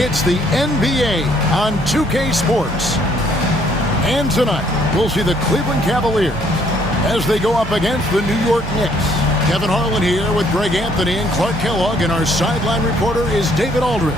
It's the NBA on 2K Sports. And tonight, we'll see the Cleveland Cavaliers as they go up against the New York Knicks. Kevin Harlan here with Greg Anthony and Clark Kellogg, and our sideline reporter is David Aldridge.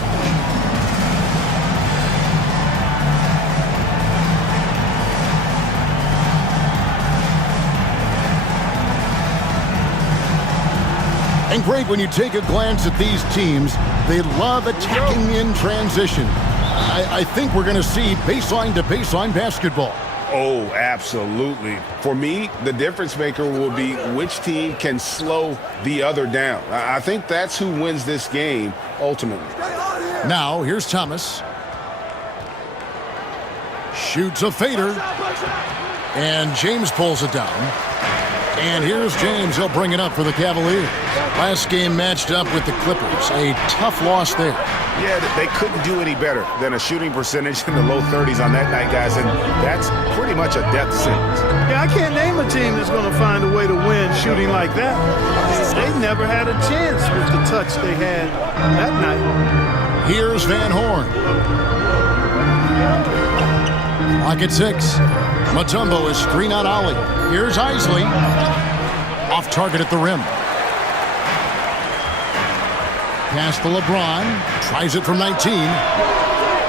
And Greg, when you take a glance at these teams, they love attacking in transition. I think we're going to see baseline-to-baseline basketball. Oh, absolutely. For me, the difference maker will be which team can slow the other down. I think that's who wins this game ultimately. Now, here's Thomas. Shoots a fader. And James pulls it down. And here's James. He'll bring it up for the Cavaliers. Last game matched up with the Clippers. A tough loss there. Yeah, they couldn't do any better than a shooting percentage in the low 30s on that night, guys, and that's pretty much a death sentence. Yeah, I can't name a team that's going to find a way to win shooting like that. They never had a chance with the touch they had that night. Here's Van Horn. Clock at 6. Mutombo is screen out Ollie. Here's Isley. Off target at the rim. Pass to LeBron. Tries it from 19.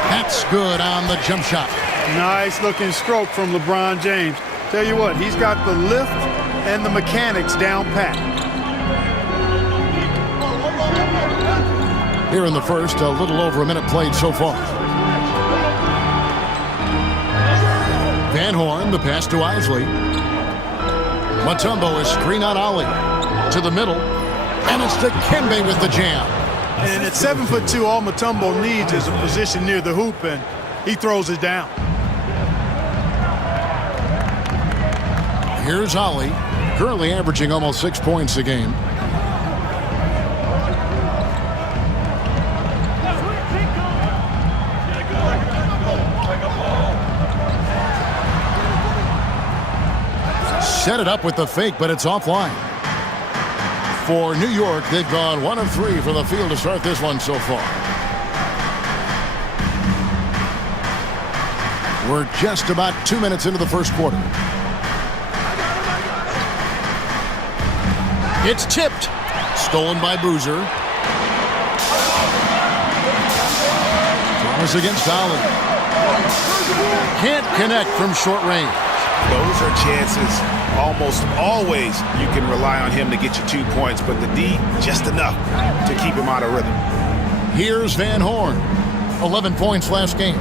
That's good on the jump shot. Nice looking stroke from LeBron James. Tell you what, he's got the lift and the mechanics down pat. Here in the first, a little over a minute played so far. Van Horn, the pass to Isley. Mutombo is screen out Ollie. To the middle. And it's Dikembe with the jam. And at 7'2", all Mutombo needs is a position near the hoop, and he throws it down. Here's Ollie, currently averaging almost 6 points a game. Set it up with the fake, but it's offline. For New York, they've gone 1 of 3 from the field to start this one so far. We're just about 2 minutes into the first quarter. It's tipped. Stolen by Boozer. Thomas against Allen. Can't connect from short range. Those are chances almost always you can rely on him to get you 2 points, but the D, just enough to keep him out of rhythm. Here's Van Horn. 11 points last game.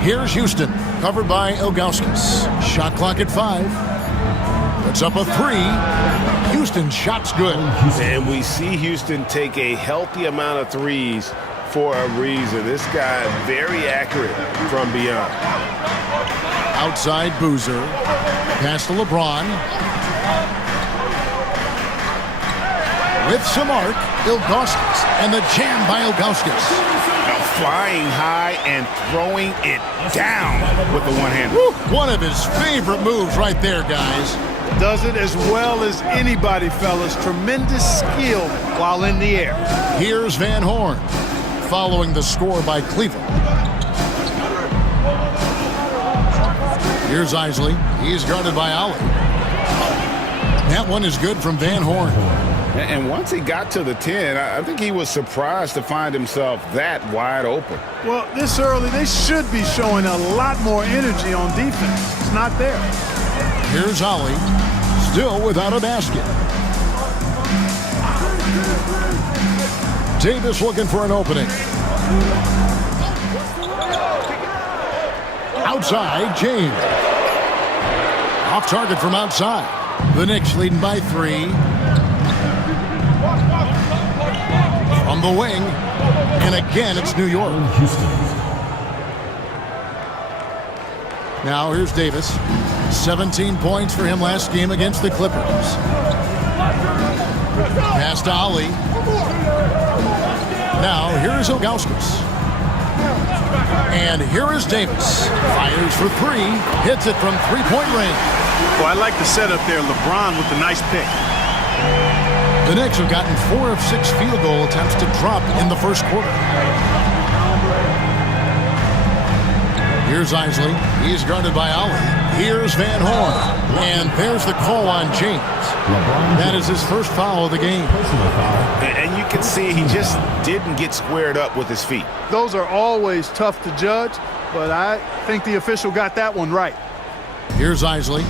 Here's Houston, covered by Ilgauskas. Shot clock at 5. Puts up a 3. Houston's shot's good. And we see Houston take a healthy amount of threes for a reason. This guy very accurate from beyond. Outside Boozer. Pass to LeBron. With some arc, Ilgauskas. And the jam by Ilgauskas. Flying high and throwing it down with the one-hander. One of his favorite moves right there, guys. Does it as well as anybody, fellas. Tremendous skill while in the air. Here's Van Horn, following the score by Cleveland. Here's Isley. He's guarded by Ollie. That one is good from Van Horn. And once he got to the 10, I think he was surprised to find himself that wide open. Well, this early, they should be showing a lot more energy on defense. It's not there. Here's Ollie, still without a basket. Davis looking for an opening. Outside, James. Off target from outside. The Knicks leading by 3. From the wing. And again, it's New York. Now here's Davis. 17 points for him last game against the Clippers. Pass to Ollie. Now here's Ilgauskas. And here is Davis. Fires for 3. Hits it from 3-point range. Well, I like the setup there. LeBron with the nice pick. The Knicks have gotten 4 of 6 field goal attempts to drop in the first quarter. Here's Isley. He's guarded by Allen. Here's Van Horn. And there's the call on James. That is his first foul of the game. And you can see he just didn't get squared up with his feet. Those are always tough to judge, but I think the official got that one right. Here's Isley.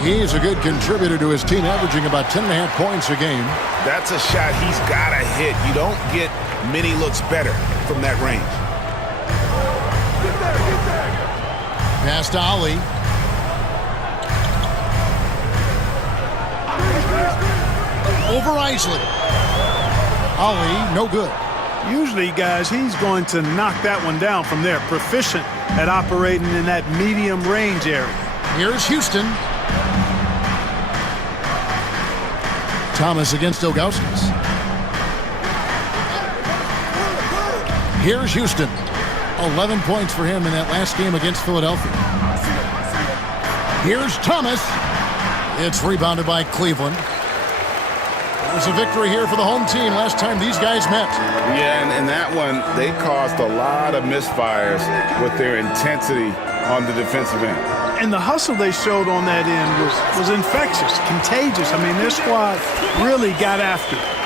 He's a good contributor to his team, averaging about 10.5 points a game. That's a shot he's got to hit. You don't get many looks better from that range. Pass to Ali. Over Isley. Ali, no good. Usually, guys, he's going to knock that one down from there. Proficient at operating in that medium range area. Here's Houston. Thomas against Ilgauskas. Here's Houston. 11 points for him in that last game against Philadelphia. Here's Thomas. It's rebounded by Cleveland. It was a victory here for the home team last time these guys met. Yeah, and that one, they caused a lot of misfires with their intensity on the defensive end. And the hustle they showed on that end was infectious, contagious. I mean, this squad really got after it.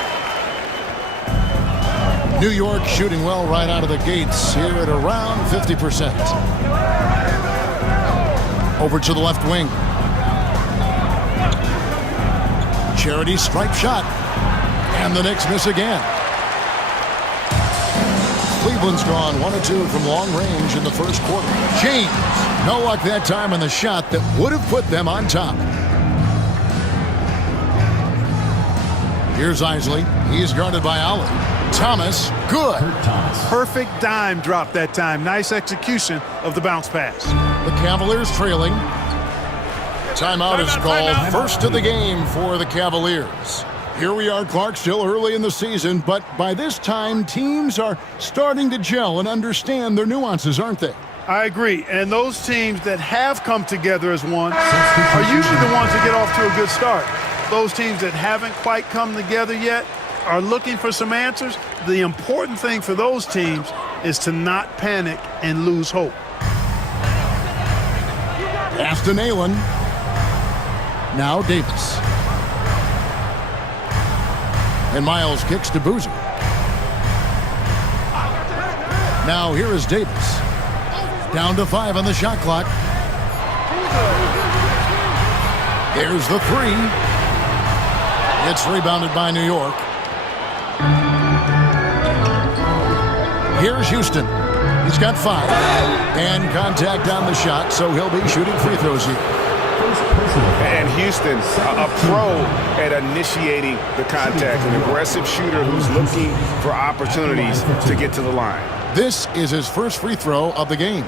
New York shooting well right out of the gates here at around 50%. Over to the left wing. Charity stripe shot. And the Knicks miss again. Cleveland's gone 1 of 2 from long range in the first quarter. James, no luck that time on the shot that would have put them on top. Here's Isley. He's guarded by Allen. Thomas, good. Perfect dime drop that time. Nice execution of the bounce pass. The Cavaliers trailing. Timeout is called. First of the game for the Cavaliers. Here we are, Clark, still early in the season, but by this time, teams are starting to gel and understand their nuances, aren't they? I agree, and those teams that have come together as one are usually the ones that get off to a good start. Those teams that haven't quite come together yet are looking for some answers. The important thing for those teams is to not panic and lose hope. Aston Allen. Now Davis. And Miles kicks to Boozer. Now here is Davis. Down to 5 on the shot clock. There's the 3. It's rebounded by New York. Here's Houston. He's got 5. And contact on the shot, so he'll be shooting free throws here. And Houston, a pro at initiating the contact, an aggressive shooter who's looking for opportunities to get to the line. This is his first free throw of the game.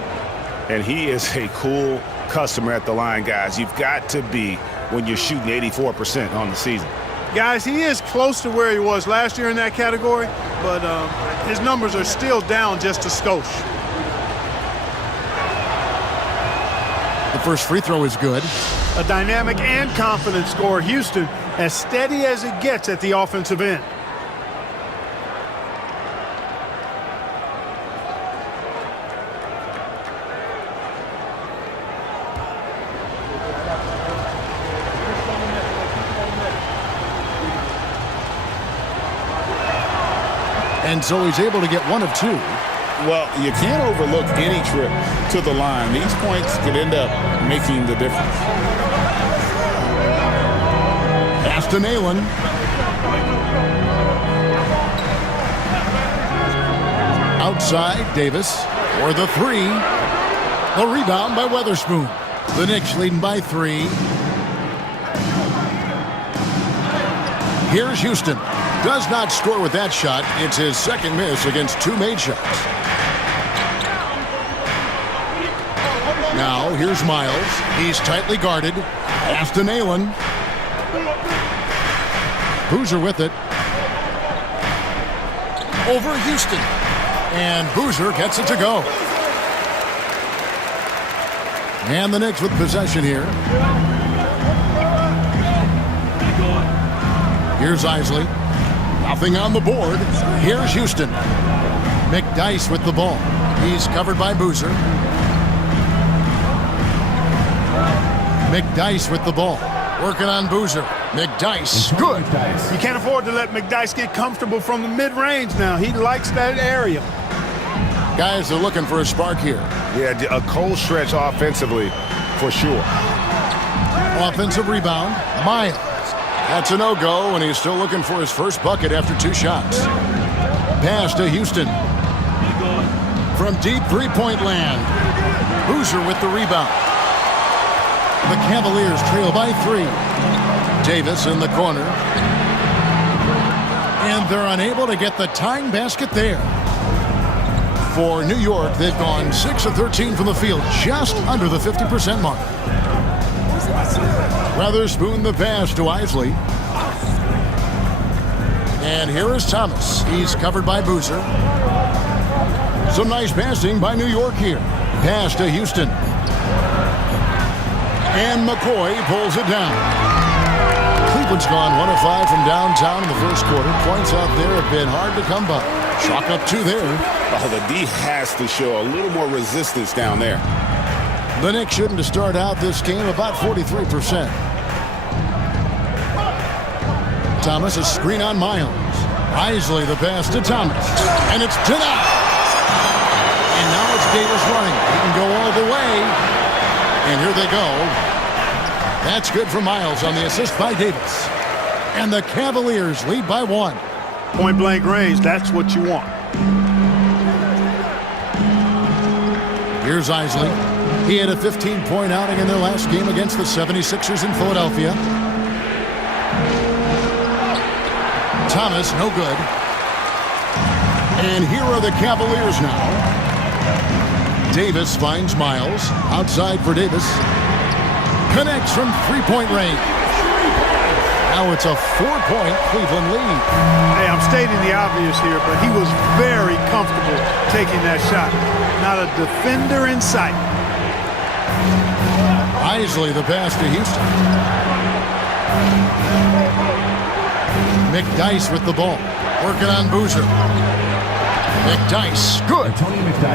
And he is a cool customer at the line, guys. You've got to be when you're shooting 84% on the season. Guys, he is close to where he was last year in that category, but his numbers are still down just a skosh. The first free throw is good. A dynamic and confident scorer, Houston, as steady as it gets at the offensive end. And so he's able to get 1 of 2. Well, you can't overlook any trip to the line. These points could end up making the difference. Aston Allen. Outside, Davis for the 3. The rebound by Weatherspoon. The Knicks leading by 3. Here's Houston. Does not score with that shot. It's his second miss against 2 made shots. Now, here's Miles. He's tightly guarded. Aston Allen. Boozer with it. Over Houston. And Boozer gets it to go. And the Knicks with possession here. Here's Isley. Nothing on the board. Here's Houston. McDyess with the ball. He's covered by Boozer. McDyess with the ball. Working on Boozer. McDyess, good. You can't afford to let McDyess get comfortable from the mid-range now. He likes that area. Guys are looking for a spark here. Yeah, a cold stretch offensively, for sure. Offensive rebound, Miles. That's a no-go, and he's still looking for his first bucket after 2 shots. Pass to Houston. From deep three-point land, Boozer with the rebound. The Cavaliers trail by 3. Davis in the corner. And they're unable to get the tying basket there. For New York, they've gone 6 of 13 from the field, just under the 50% mark. Weatherspoon the pass to Isley. And here is Thomas. He's covered by Boozer. Some nice passing by New York here. Pass to Houston. And McCoy pulls it down. Cleveland's gone 1 of 5 from downtown in the first quarter. Points out there have been hard to come by. Chalk up 2 there. Oh, the D has to show a little more resistance down there. The Knicks shouldn't have started out this game about 43%. Thomas, a screen on Miles. Isley the pass to Thomas. And it's denied. And now it's Davis running. He can go all the way. And here they go. That's good for Miles on the assist by Davis. And the Cavaliers lead by 1. Point-blank range, that's what you want. Here's Isley. He had a 15-point outing in their last game against the 76ers in Philadelphia. Thomas, no good. And here are the Cavaliers now. Davis finds Miles. Outside for Davis. Connects from three-point range. Now it's a 4-point Cleveland lead. Hey, I'm stating the obvious here, but he was very comfortable taking that shot. Not a defender in sight. Isley the pass to Houston. McDyess with the ball. Working on Boozer. McDyess, good.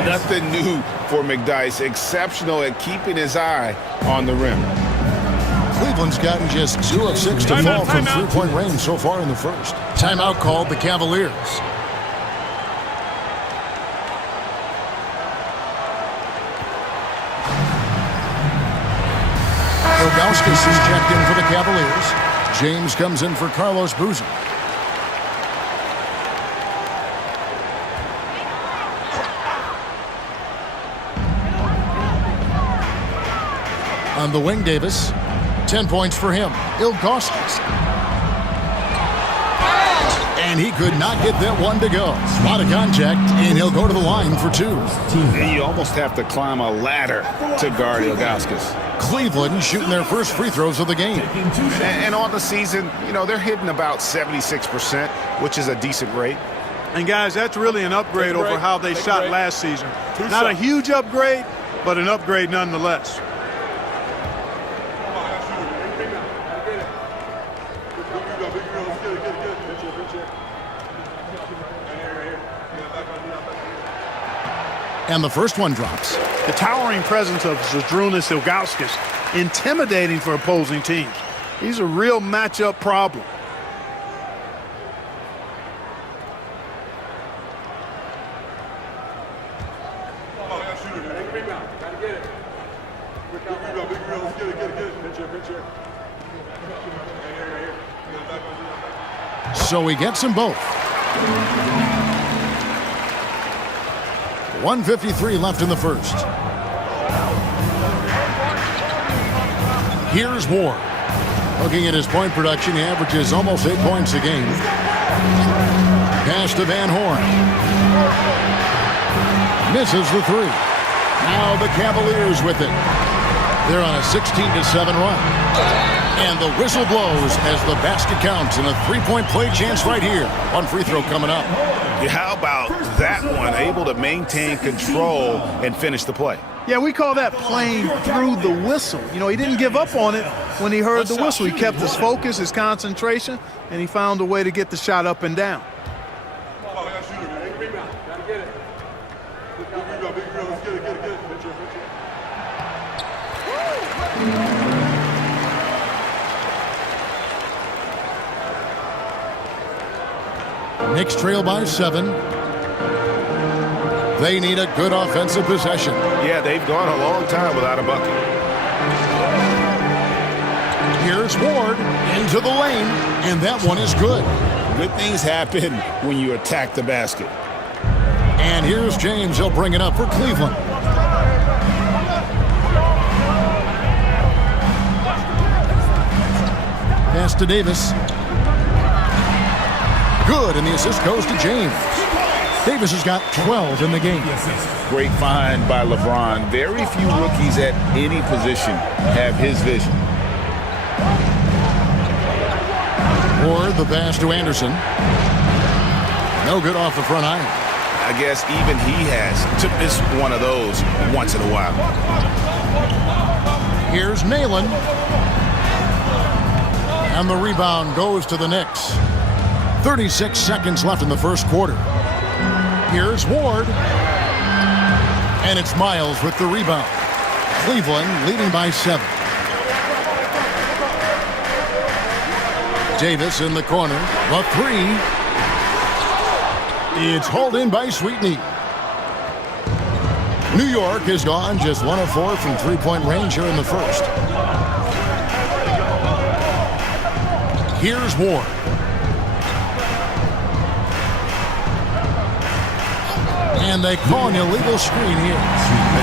Nothing new for McDyess. Exceptional at keeping his eye on the rim. Cleveland's gotten just 2 of 6 to fall from three-point range so far in the first. Timeout called the Cavaliers. Ilgauskas is checked in for the Cavaliers. James comes in for Carlos Boozer. On the wing, Davis. 10 points for him. Ilgauskas. And he could not get that one to go. A lot of contact, and he'll go to the line for 2. And you almost have to climb a ladder to guard Ilgauskas. Cleveland shooting their first free throws of the game. And on the season, you know, they're hitting about 76%, which is a decent rate. And guys, that's really an upgrade over how they shot last season. Not a huge upgrade, but an upgrade nonetheless. And the first one drops. The towering presence of Zydrunas Ilgauskas, intimidating for opposing teams. He's a real matchup problem. So he gets them both. 1:53 left in the first. Here's Ward. Looking at his point production, he averages almost 8 points a game. Pass to Van Horn. Misses the 3. Now the Cavaliers with it. They're on a 16-7 run. And the whistle blows as the basket counts, and a 3-point play chance right here. One free throw coming up. Yeah, how about that one? Able to maintain control and finish the play. Yeah, we call that playing through the whistle. You know, he didn't give up on it when he heard the whistle. He kept his focus, his concentration, and he found a way to get the shot up and down. Knicks trail by 7. They need a good offensive possession. Yeah, they've gone a long time without a bucket. Here's Ward into the lane, and that one is good. Good things happen when you attack the basket. And here's James. He'll bring it up for Cleveland. Pass to Davis. Good, and the assist goes to James. Davis has got 12 in the game. Great find by LeBron. Very few rookies at any position have his vision. Ward, the pass to Anderson. No good off the front iron. I guess even he has to miss one of those once in a while. Here's Nalen. And the rebound goes to the Knicks. 36 seconds left in the first quarter. Here's Ward. And it's Miles with the rebound. Cleveland leading by 7. Davis in the corner. The 3. It's hauled in by Sweetney. New York has gone just 1 of 4 from three-point range here in the first. Here's Ward. And they call an illegal screen here.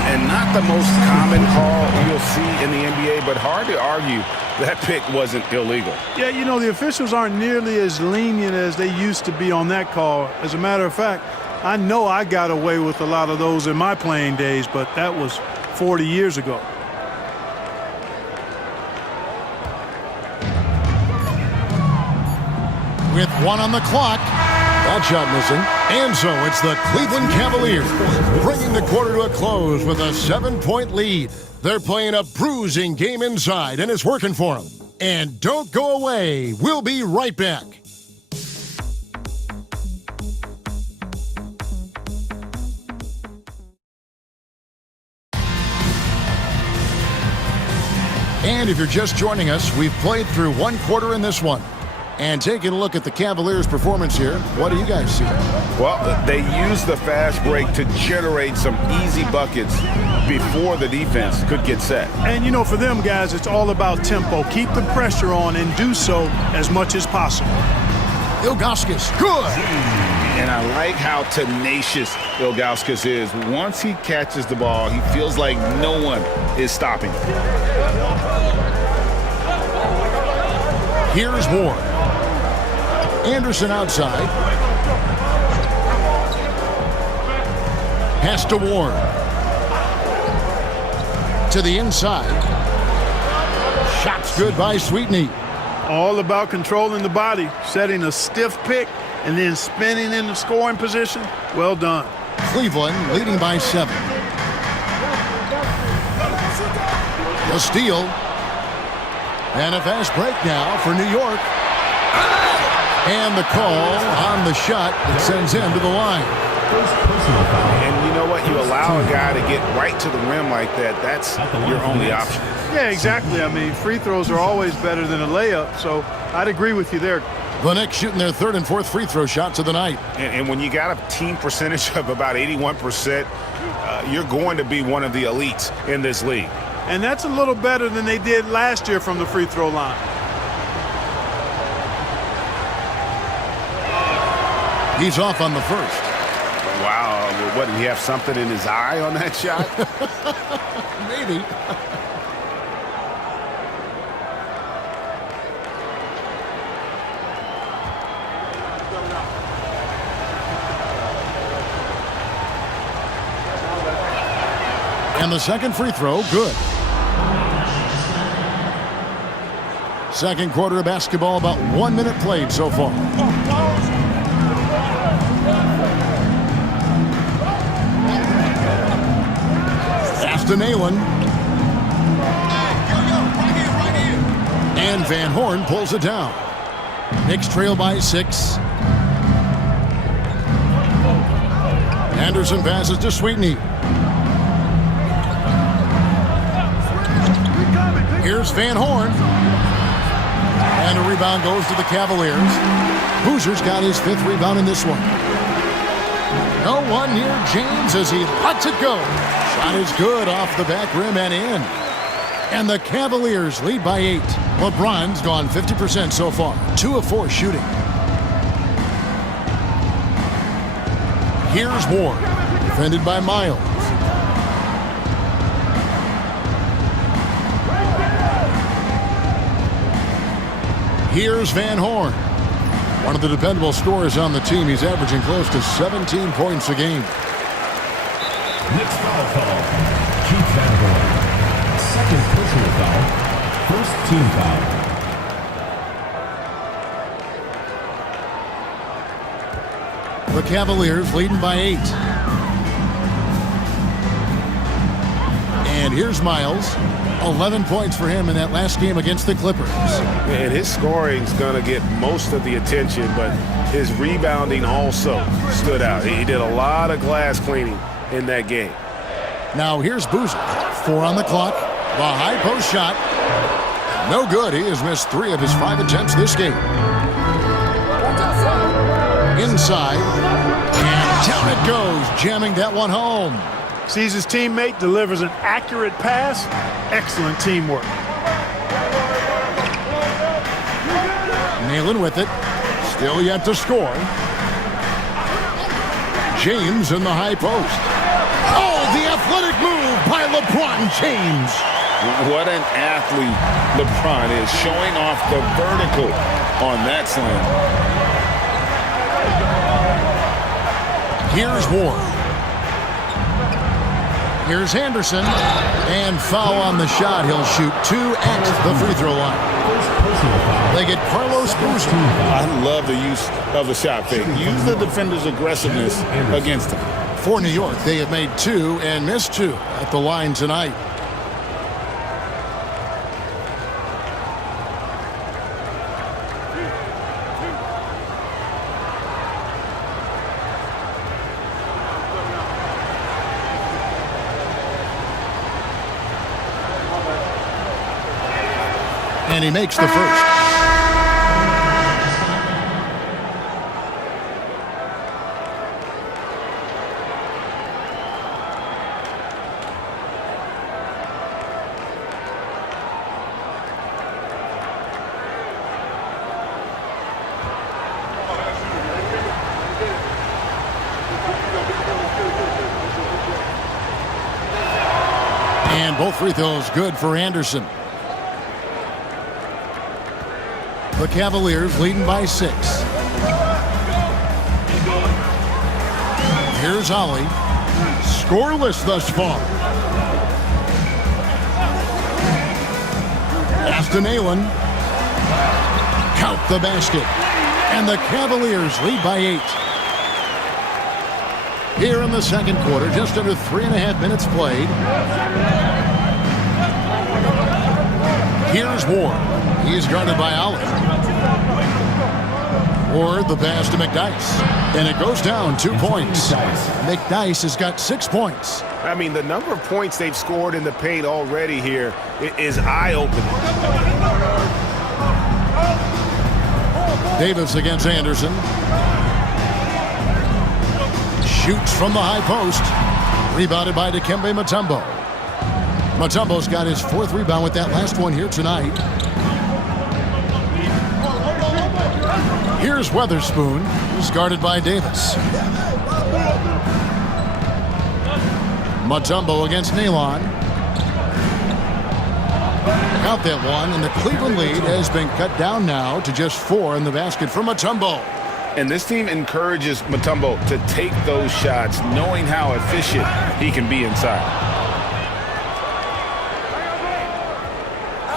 And not the most common call you'll see in the NBA, but hard to argue that pick wasn't illegal. Yeah, you know, the officials aren't nearly as lenient as they used to be on that call. As a matter of fact, I know I got away with a lot of those in my playing days, but that was 40 years ago. With 1 on the clock. That shot missing. And so it's the Cleveland Cavaliers bringing the quarter to a close with a 7-point lead. They're playing a bruising game inside, and it's working for them. And don't go away. We'll be right back. And if you're just joining us, we've played through 1 quarter in this one. And taking a look at the Cavaliers' performance here, what do you guys see? Well, they used the fast break to generate some easy buckets before the defense could get set. And, you know, for them guys, it's all about tempo. Keep the pressure on and do so as much as possible. Ilgauskas, good! And I like how tenacious Ilgauskas is. Once he catches the ball, he feels like no one is stopping him. Here's Ward. Anderson outside. Pass to Ward. To the inside. Shots good by Sweetney. All about controlling the body, setting a stiff pick, and then spinning in the scoring position. Well done. Cleveland leading by 7. A steal. And a fast break now for New York. And the call on the shot that sends him to the line. And you know what? You allow a guy to get right to the rim like that. That's your only option. Yeah, exactly. I mean, free throws are always better than a layup, so I'd agree with you there. The Knicks shooting their 3rd and 4th free throw shots of the night. And when you got a team percentage of about 81%, you're going to be one of the elites in this league. And that's a little better than they did last year from the free throw line. He's off on the first. Wow. What, did he have something in his eye on that shot? Maybe. And the second free throw, good. Second quarter of basketball, about 1 minute played so far. to Nalen. And Van Horn pulls it down. Knicks trail by 6. Anderson passes to Sweetney. Here's Van Horn. And a rebound goes to the Cavaliers. Boozer's got his 5th rebound in this one. No one near James as he lets it go. Shot is good off the back rim and in. And the Cavaliers lead by 8. LeBron's gone 50% so far. 2 of 4 shooting. Here's Ward. Defended by Miles. Here's Van Horn. One of the dependable scorers on the team. He's averaging close to 17 points a game. Knicks foul call. Keith Van Horn. Second personal foul. First team foul. The Cavaliers leading by 8. And here's Miles. 11 points for him in that last game against the Clippers. And his scoring's going to get most of the attention, but his rebounding also stood out. He did a lot of glass cleaning in that game. Now here's Boozer. 4 on the clock. The high post shot. No good. He has missed 3 of his 5 attempts this game. Inside. And down it goes, jamming that one home. Sees his teammate, delivers an accurate pass. Excellent teamwork. Nalen with it. Still yet to score. James in the high post. Oh, the athletic move by LeBron James. What an athlete LeBron is, showing off the vertical on that slam. Here's Ward. Here's Anderson. And foul on the shot. He'll shoot 2 at the free throw line. They get Carlos Boozer. I love the use of the shot fake. Use the defender's aggressiveness against him. For New York, they have made 2 and missed 2 at the line tonight. And he makes the first. And both free throws good for Anderson. The Cavaliers leading by 6. Here's Ollie. Scoreless thus far. Pass to Nalen. Count the basket. And the Cavaliers lead by 8. Here in the second quarter, just under 3.5 minutes played. Here's Ward. He's guarded by Allen. Ward the pass to McDyess. And it goes down 2 points. McDyess has got 6 points. I mean, the number of points they've scored in the paint already here is eye-opening. Davis against Anderson. Shoots from the high post. Rebounded by Dikembe Mutombo. Mutombo's got his 4th rebound with that last one here tonight. Here's Weatherspoon, who's guarded by Davis. Mutombo against Nalen. Count that one, and the Cleveland lead has been cut down now to just 4 in the basket for Mutombo. And this team encourages Mutombo to take those shots, knowing how efficient he can be inside.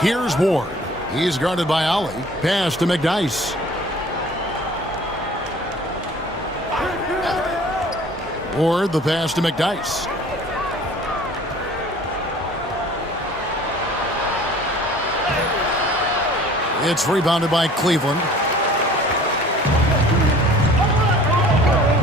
Here's Ward. He's guarded by Ollie. Pass to McDyess. Ward the pass to McDyess. It's rebounded by Cleveland.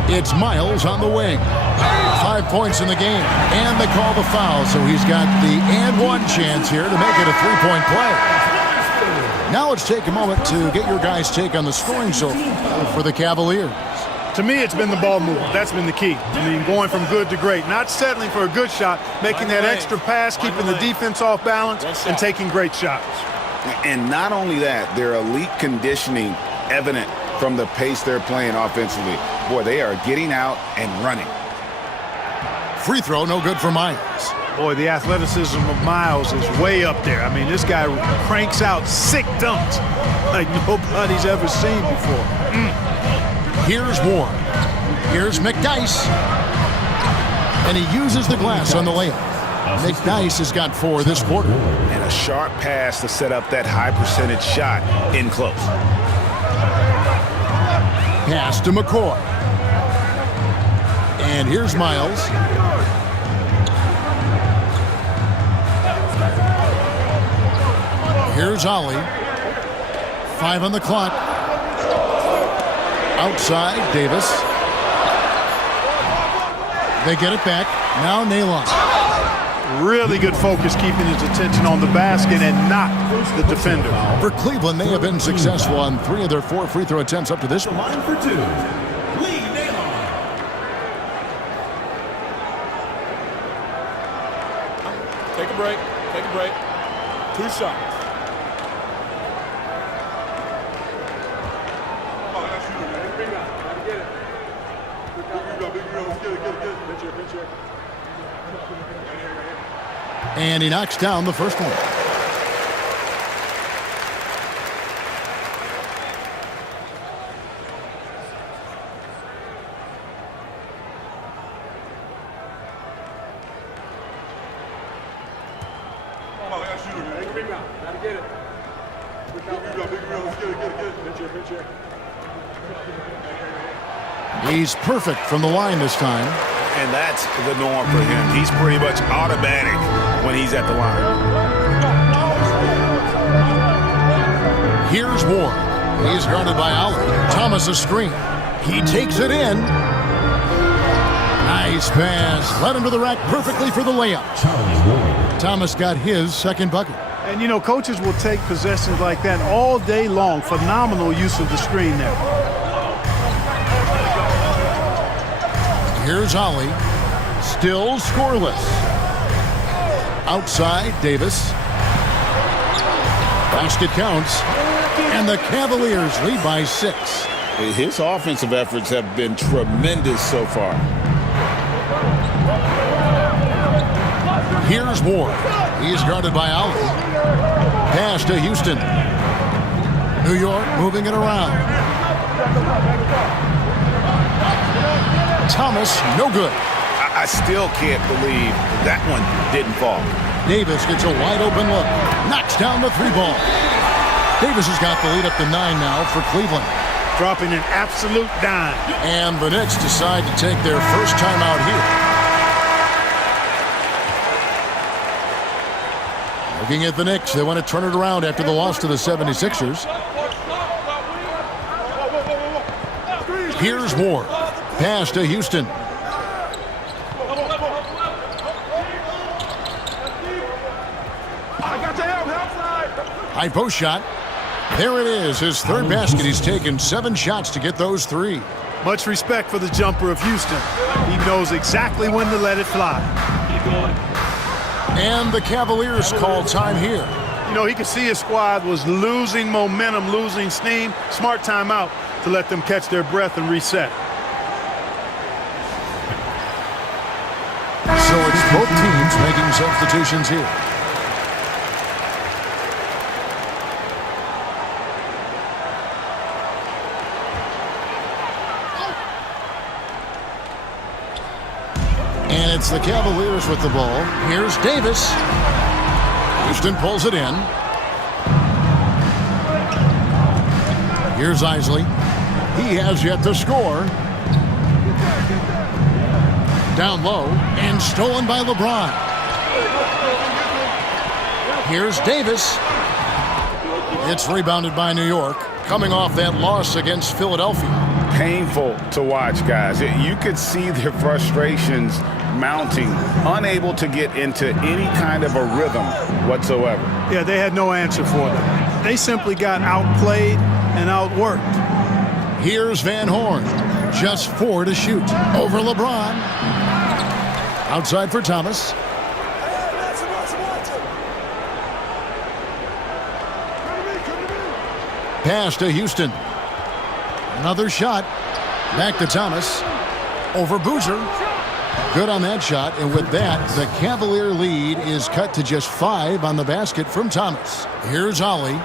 It's Miles on the wing. 5 points in the game. And they call the foul, so he's got the and one chance here to make it a three-point play. Now let's take a moment to get your guys' take on the scoring so far for the Cavaliers. To me, it's been the ball movement. That's been the key. I mean, going from good to great. Not settling for a good shot, making that extra pass, keeping the defense off balance, and taking great shots. And not only that, their elite conditioning evident from the pace they're playing offensively. Boy, they are getting out and running. Free throw, no good for Myers. Boy, the athleticism of Miles is way up there. I mean, this guy cranks out sick dunks like nobody's ever seen before. Here's Ward. Here's McDyess. And he uses the glass on the layup. McDyess has got 4 this quarter. And a sharp pass to set up that high percentage shot in close. Pass to McCoy. And here's Miles. Here's Ollie. 5 on the clock. Outside, Davis. They get it back. Now Nalon. Really good focus, keeping his attention on the basket and not the defender. For Cleveland, they have been successful on 3 of their 4 free throw attempts up to this point. Line for 2. Lee Nalon. Take a break. Take a break. 2 shots. And he knocks down the first one. He's perfect from the line this time. And that's the norm for him. He's pretty much automatic when he's at the line. Here's Ward. He's guarded by Allen. Thomas a screen. He takes it in. Nice pass. Led him to the rack perfectly for the layup. Thomas got his second bucket. And, you know, coaches will take possessions like that all day long. Phenomenal use of the screen there. Here's Ollie. Still scoreless. Outside, Davis. Basket counts. And the Cavaliers lead by 6. His offensive efforts have been tremendous so far. Here's Ward. He's guarded by Allen. Pass to Houston. New York moving it around. Thomas, no good. I still can't believe that one didn't fall. Davis gets a wide open look. Knocks down the 3 ball. Davis has got the lead up to 9 now for Cleveland. Dropping an absolute dime. And the Knicks decide to take their first time out here. Looking at the Knicks, they want to turn it around after the loss to the 76ers. Here's Ward. Pass to Houston. High post shot. There it is, his 3rd basket. He's taken 7 shots to get those 3. Much respect for the jumper of Houston. He knows exactly when to let it fly. And the Cavaliers call time here. You know, he could see his squad was losing momentum, losing steam. Smart timeout to let them catch their breath and reset. So it's both teams making substitutions here. And it's the Cavaliers with the ball. Here's Davis. Houston pulls it in. Here's Isley. He has yet to score. Down low and stolen by LeBron. Here's Davis. It's rebounded by New York, coming off that loss against Philadelphia. Painful to watch, guys. You could see their frustrations mounting, unable to get into any kind of a rhythm whatsoever. Yeah, they had no answer for them. They simply got outplayed and outworked. Here's Van Horn. Just 4 to shoot. Over LeBron. Outside for Thomas. Pass to Houston. Another shot. Back to Thomas. Over Boozer. Good on that shot. And with that, the Cavalier lead is cut to just 5 on the basket from Thomas. Here's Ollie.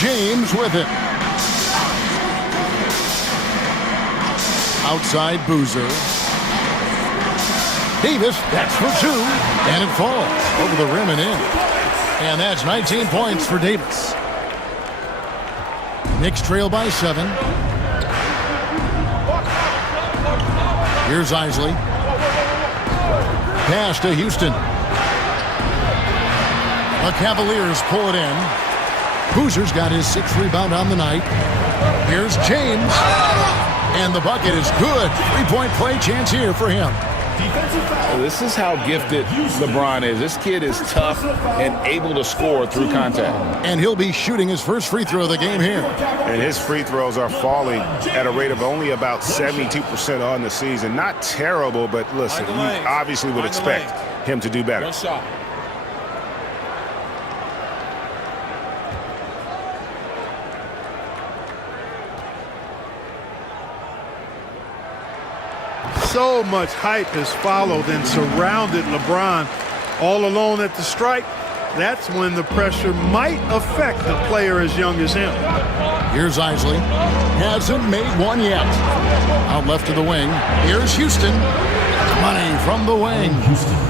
James with it. Outside Boozer. Davis, that's for 2. And it falls over the rim and in. And that's 19 points for Davis. Knicks trail by 7. Here's Isley. Pass to Houston. The Cavaliers pull it in. Boozer's got his 6th rebound on the night. Here's James. And the bucket is good. 3-point play chance here for him. This is how gifted LeBron is. This kid is tough and able to score through contact. And he'll be shooting his first free throw of the game here. And his free throws are falling at a rate of only about 72% on the season. Not terrible, but listen, you obviously would expect him to do better. One shot. So much hype has followed and surrounded LeBron all alone at the stripe. That's when the pressure might affect a player as young as him. Here's Isley. Hasn't made one yet. Out left to the wing. Here's Houston. Money from the wing.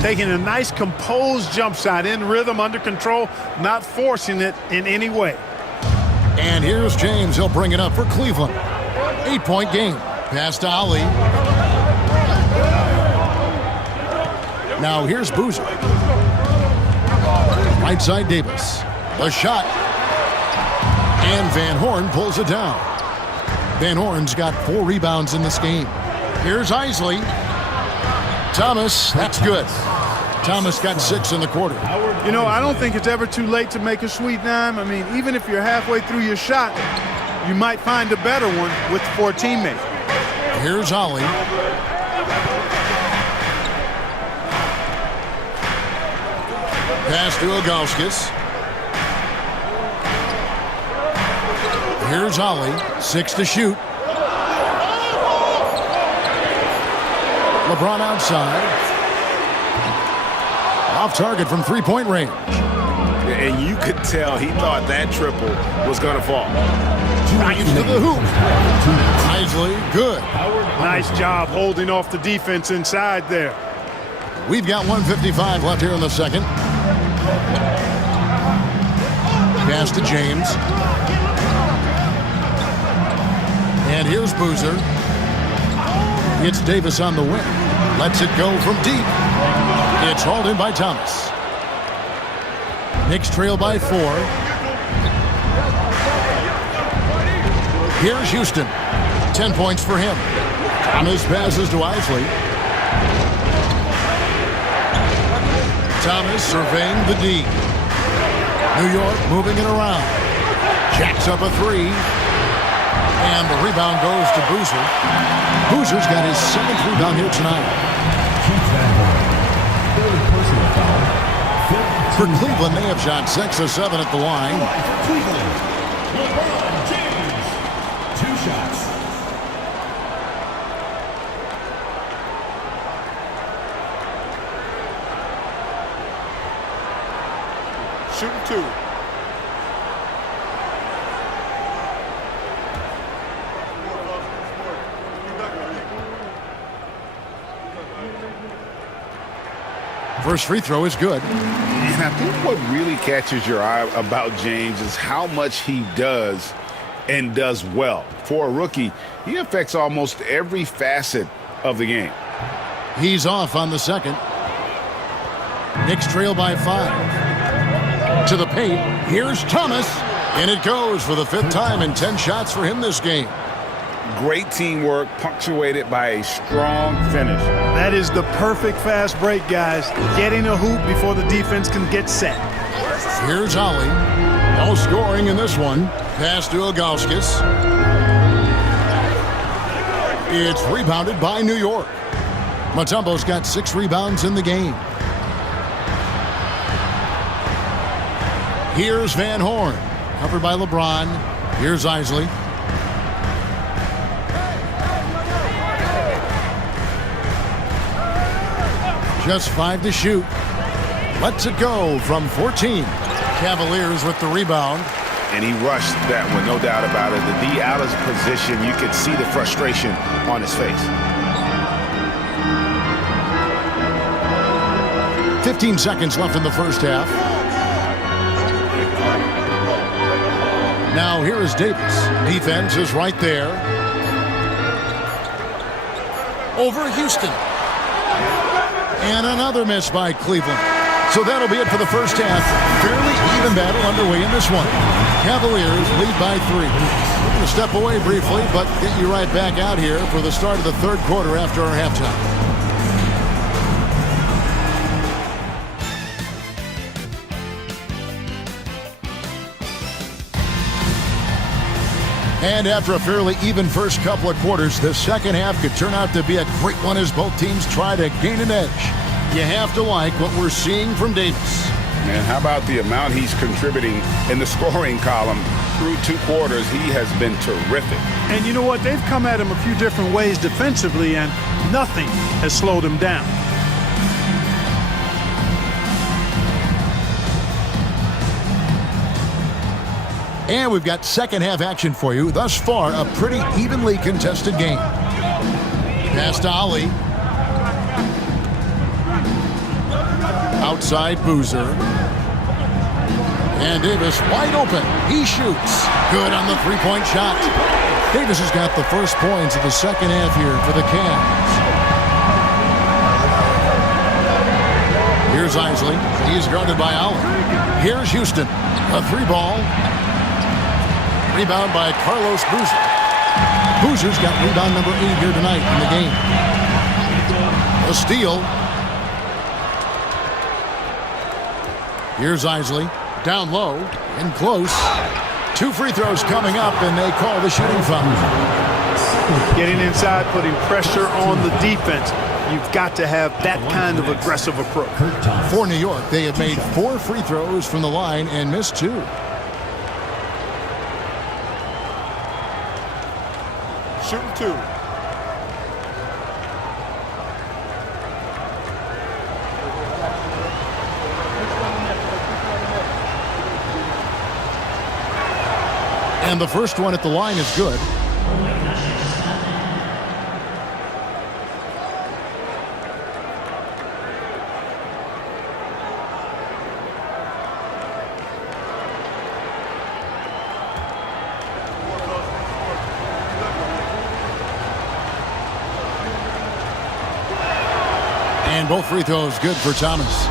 Taking a nice composed jump shot in rhythm, under control, not forcing it in any way. And here's James. He'll bring it up for Cleveland. 8-point game. Pass to Ali. Now here's Boozer. Right side Davis. The shot. And Van Horn pulls it down. Van Horn's got 4 rebounds in this game. Here's Isley. Thomas, that's good. Thomas got 6 in the quarter. You know, I don't think it's ever too late to make a sweet dime. I mean, even if you're halfway through your shot, you might find a better one with 4 teammates. Here's Ollie. Pass to Ilgauskas. Here's Ollie. 6 to shoot. LeBron outside. Off target from 3-point range. And you could tell he thought that triple was going to fall. Right into the hoop. Isley, good. Nice job holding off the defense inside there. We've got 1:55 left here in the second. Pass to James. And here's Boozer. It's Davis on the wing. Lets it go from deep. It's hauled in by Thomas. Knicks trail by 4. Here's Houston. 10 points for him. Thomas passes to Isley. Thomas surveying the D. New York moving it around. Jacks up a 3. And the rebound goes to Boozer. Boozer's got his 7th rebound here tonight. For Cleveland, they have shot 6 of 7 at the line. Cleveland, LeBron James, 2 shots. Shooting 2. First free throw is good. And I think what really catches your eye about James is how much he does and does well. For a rookie, he affects almost every facet of the game. He's off on the second. Knicks trail by 5. To the paint. Here's Thomas. And it goes for the 5th time in 10 shots for him this game. Great teamwork, punctuated by a strong finish. That is the perfect fast break, guys. Getting a hoop before the defense can get set. Here's Ollie. No scoring in this one. Pass to Ilgauskas. It's rebounded by New York. Mutombo's got 6 rebounds in the game. Here's Van Horn. Covered by LeBron. Here's Isley. Just 5 to shoot. Lets it go from 14. Cavaliers with the rebound. And he rushed that one, no doubt about it. The D out of position, you could see the frustration on his face. 15 seconds left in the first half. Now here is Davis. Defense is right there. Over Houston. And another miss by Cleveland. So that'll be it for the first half. Fairly even battle underway in this one. Cavaliers lead by 3. We're going to step away briefly, but get you right back out here for the start of the third quarter after our halftime. And after a fairly even first couple of quarters, the second half could turn out to be a great one as both teams try to gain an edge. You have to like what we're seeing from Davis. Man, how about the amount he's contributing in the scoring column? Through 2 quarters, he has been terrific. And you know what? They've come at him a few different ways defensively, and nothing has slowed him down. And we've got second half action for you. Thus far, a pretty evenly contested game. Pass to Ali. Outside Boozer. And Davis wide open. He shoots. Good on the three-point shot. Davis has got the first points of the second half here for the Cavs. Here's Isley. He's guarded by Allen. Here's Houston. A 3-ball. Rebound by Carlos Boozer. Boozer's got rebound number 8 here tonight in the game. A steal. Here's Isley. Down low and close. 2 free throws coming up, and they call the shooting foul. Getting inside, putting pressure on the defense. You've got to have that kind of aggressive approach. For New York, they have made 4 free throws from the line and missed 2. Shooting 2. And the first one at the line is good. And both free throws good for Thomas.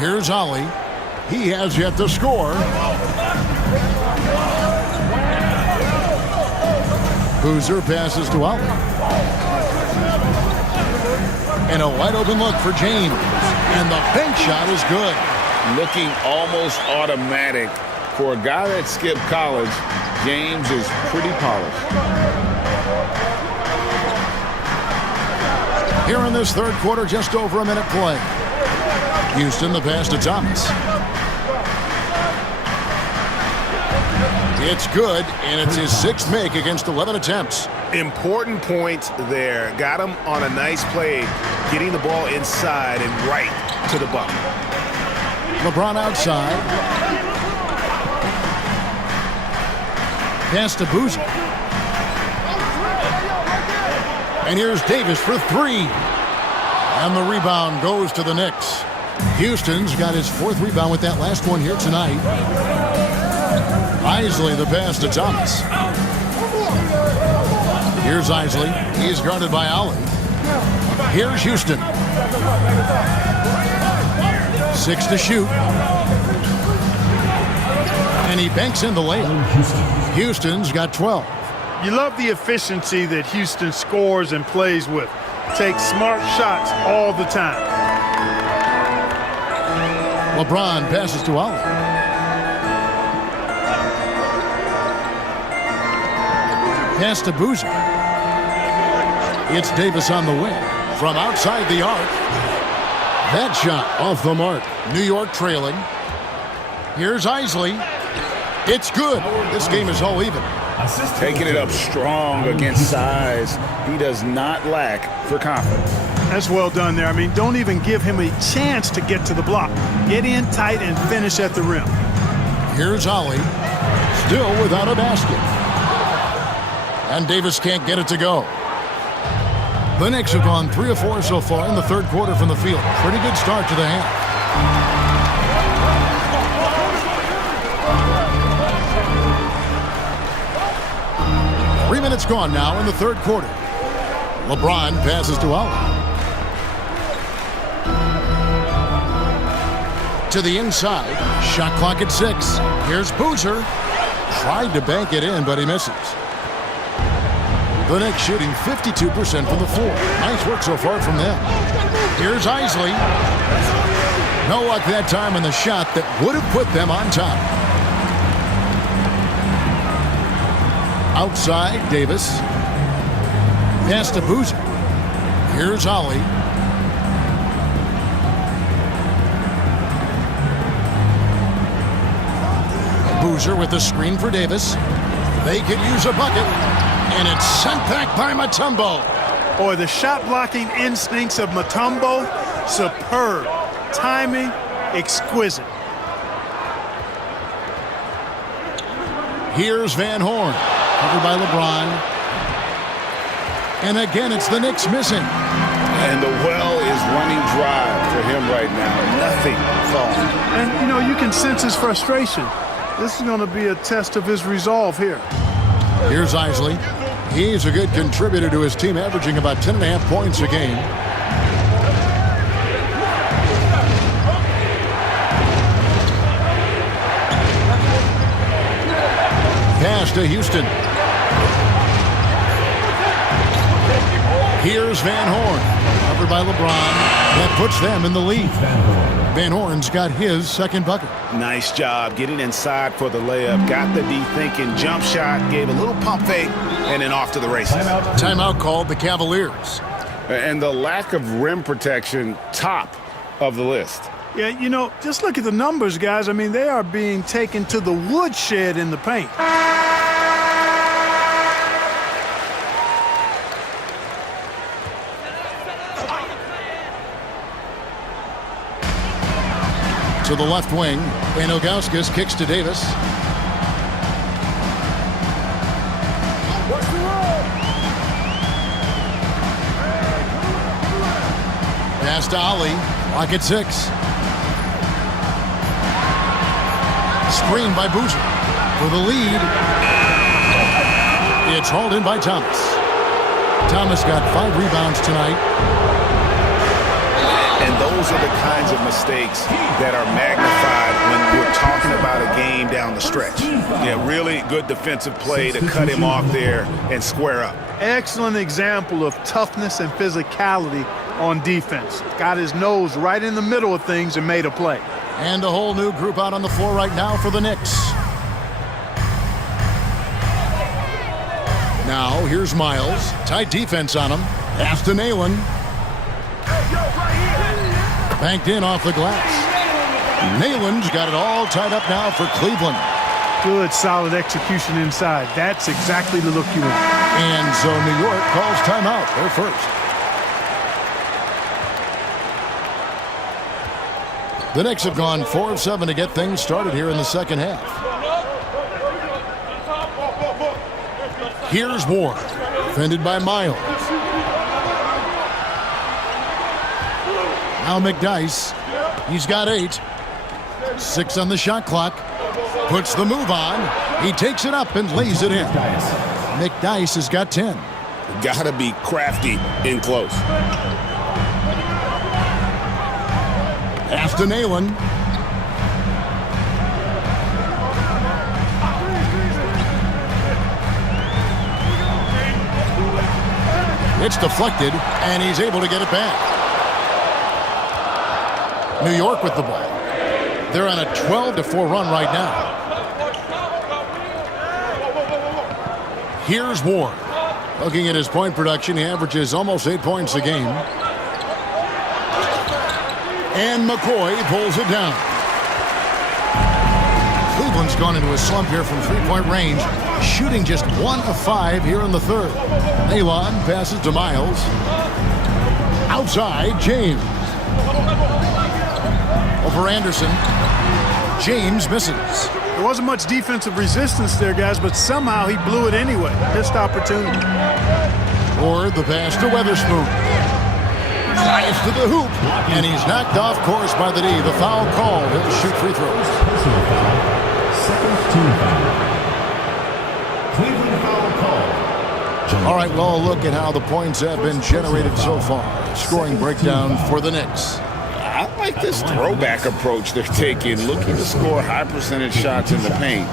Here's Ollie. He has yet to score. Boozer passes to Allen. And a wide open look for James. And the bank shot is good. Looking almost automatic. For a guy that skipped college, James is pretty polished. Here in this third quarter, just over a minute play. Houston, the pass to Thomas. It's good, and it's his 6th make against 11 attempts. Important points there. Got him on a nice play, getting the ball inside and right to the bucket. LeBron outside. Pass to Boozer. And here's Davis for 3. And the rebound goes to the Knicks. Houston's got his 4th rebound with that last one here tonight. Isley, the pass to Thomas. Here's Isley. He's guarded by Ali. Here's Houston. 6 to shoot. And he banks in the layup. Houston's got 12. You love the efficiency that Houston scores and plays with. Takes smart shots all the time. LeBron passes to Allan. Pass to Boozer. It's Davis on the wing. From outside the arc. That shot off the mark. New York trailing. Here's Isley. It's good. This game is all even. Taking it up strong against size. He does not lack for confidence. That's well done there. I mean, don't even give him a chance to get to the block. Get in tight and finish at the rim. Here's Ollie. Still without a basket. And Davis can't get it to go. The Knicks have gone 3 of 4 so far in the third quarter from the field. Pretty good start to the half. 3 minutes gone now in the third quarter. LeBron passes to Allan. To the inside. Shot clock at 6. Here's Boozer. Tried to bank it in, but he misses. The Knicks shooting 52% from the floor. Nice work so far from them. Here's Isley. No luck that time on the shot that would have put them on top. Outside, Davis. Pass to Boozer. Here's Ollie. Boozer with the screen for Davis. They could use a bucket. And it's sent back by Mutombo. Boy, the shot blocking instincts of Mutombo, superb. Timing, exquisite. Here's Van Horn. Covered by LeBron. And again, it's the Knicks missing. And the well is running dry for him right now. Nothing falling. And, you know, you can sense his frustration. This is going to be a test of his resolve here. Here's Isley. He's a good contributor to his team, averaging about 10.5 points a game. Pass to Houston. Here's Van Horn. Covered by LeBron. That puts them in the lead. Van Horn's got his second bucket. Nice job getting inside for the layup. Got the D-thinking jump shot. Gave a little pump fake. And then off to the races. Timeout called the Cavaliers. And the lack of rim protection, top of the list. Yeah, you know, just look at the numbers, guys. I mean, they are being taken to the woodshed in the paint. To the left wing, Ilgauskas kicks to Davis. Pass to Ollie. Lock at 6. Screen by Boozer. For the lead. It's hauled in by Thomas. Thomas got 5 rebounds tonight. And those are the kinds of mistakes that are magnified when we're talking about a game down the stretch. Yeah, really good defensive play to cut him off there and square up. Excellent example of toughness and physicality on defense. Got his nose right in the middle of things and made a play. And a whole new group out on the floor right now for the Knicks. Now, here's Miles. Tight defense on him. Pass to Nalen. Banked in off the glass. Nalen's got it all tied up now for Cleveland. Good, solid execution inside. That's exactly the look you want. And so New York calls timeout. They're first. The Knicks have gone 4 of 7 to get things started here in the second half. Here's Ward. Defended by Miles. Now McDyess. He's got 8. 6 on the shot clock. Puts the move on. He takes it up and lays it in. McDyess has got 10. got to be crafty in close. Pass to Nayland. It's deflected, and he's able to get it back. New York with the ball. They're on a 12-4 run right now. Here's Ward. Looking at his point production, he averages almost 8 points a game. And McCoy pulls it down. Cleveland's gone into a slump here from three-point range, shooting just 1 of 5 here in the third. Allan passes to Miles. Outside, James. Over Anderson. James misses. There wasn't much defensive resistance there, guys, but somehow he blew it anyway. Missed opportunity. Or the pass to Weatherspoon. Drives to the hoop, and he's knocked off course by the D. The foul called. He'll shoot free throws. Personal foul. Second team foul. Cleveland foul call. All right, well, look at how the points have been generated so far. Scoring breakdown for the Knicks. I like this throwback approach they're taking, looking to score high percentage shots in the paint.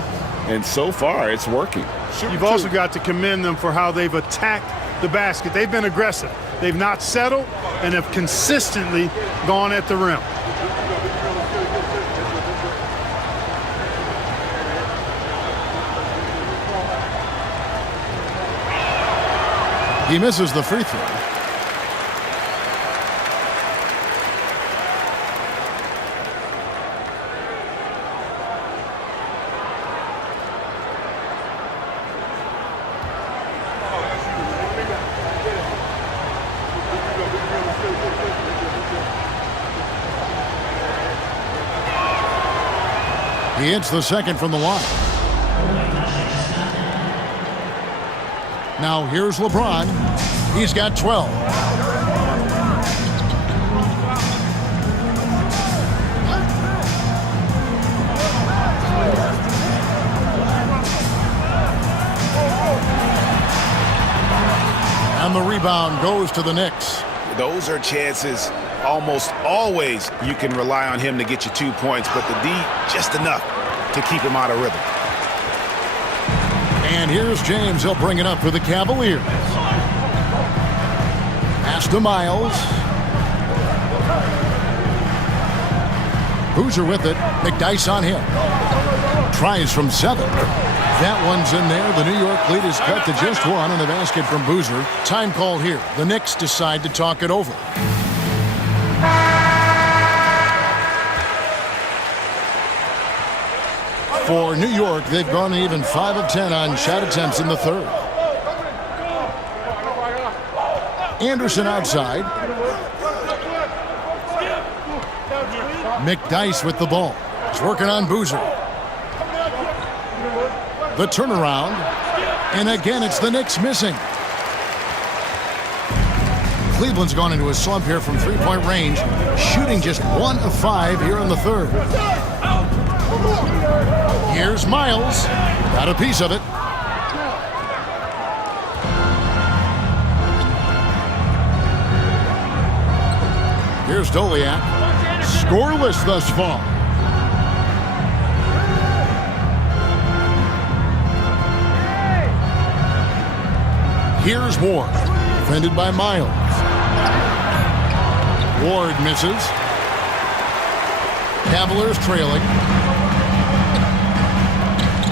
And so far, it's working. You've also got to commend them for how they've attacked the basket. They've been aggressive. They've not settled and have consistently gone at the rim. He misses the free throw. He hits the second from the line. Now here's LeBron. He's got 12. And the rebound goes to the Knicks. Those are chances almost always you can rely on him to get you 2 points, but the D just enough to keep him out of rhythm. And here's James. He'll bring it up for the Cavaliers. Pass to Miles. Boozer with it. McDyess on him. Tries from 7. That one's in there. The New York lead is cut to just 1 in the basket from Boozer. Time call here. The Knicks decide to talk it over. For New York, they've gone even 5 of 10 on shot attempts in the third. Anderson outside. McDyess with the ball. He's working on Boozer. The turnaround. And again, it's the Knicks missing. Cleveland's gone into a slump here from three-point range, shooting just 1 of 5 here in the third. Here's Miles. Got a piece of it. Here's Doliak. Scoreless thus far. Here's Ward. Defended by Miles. Ward misses. Cavaliers trailing.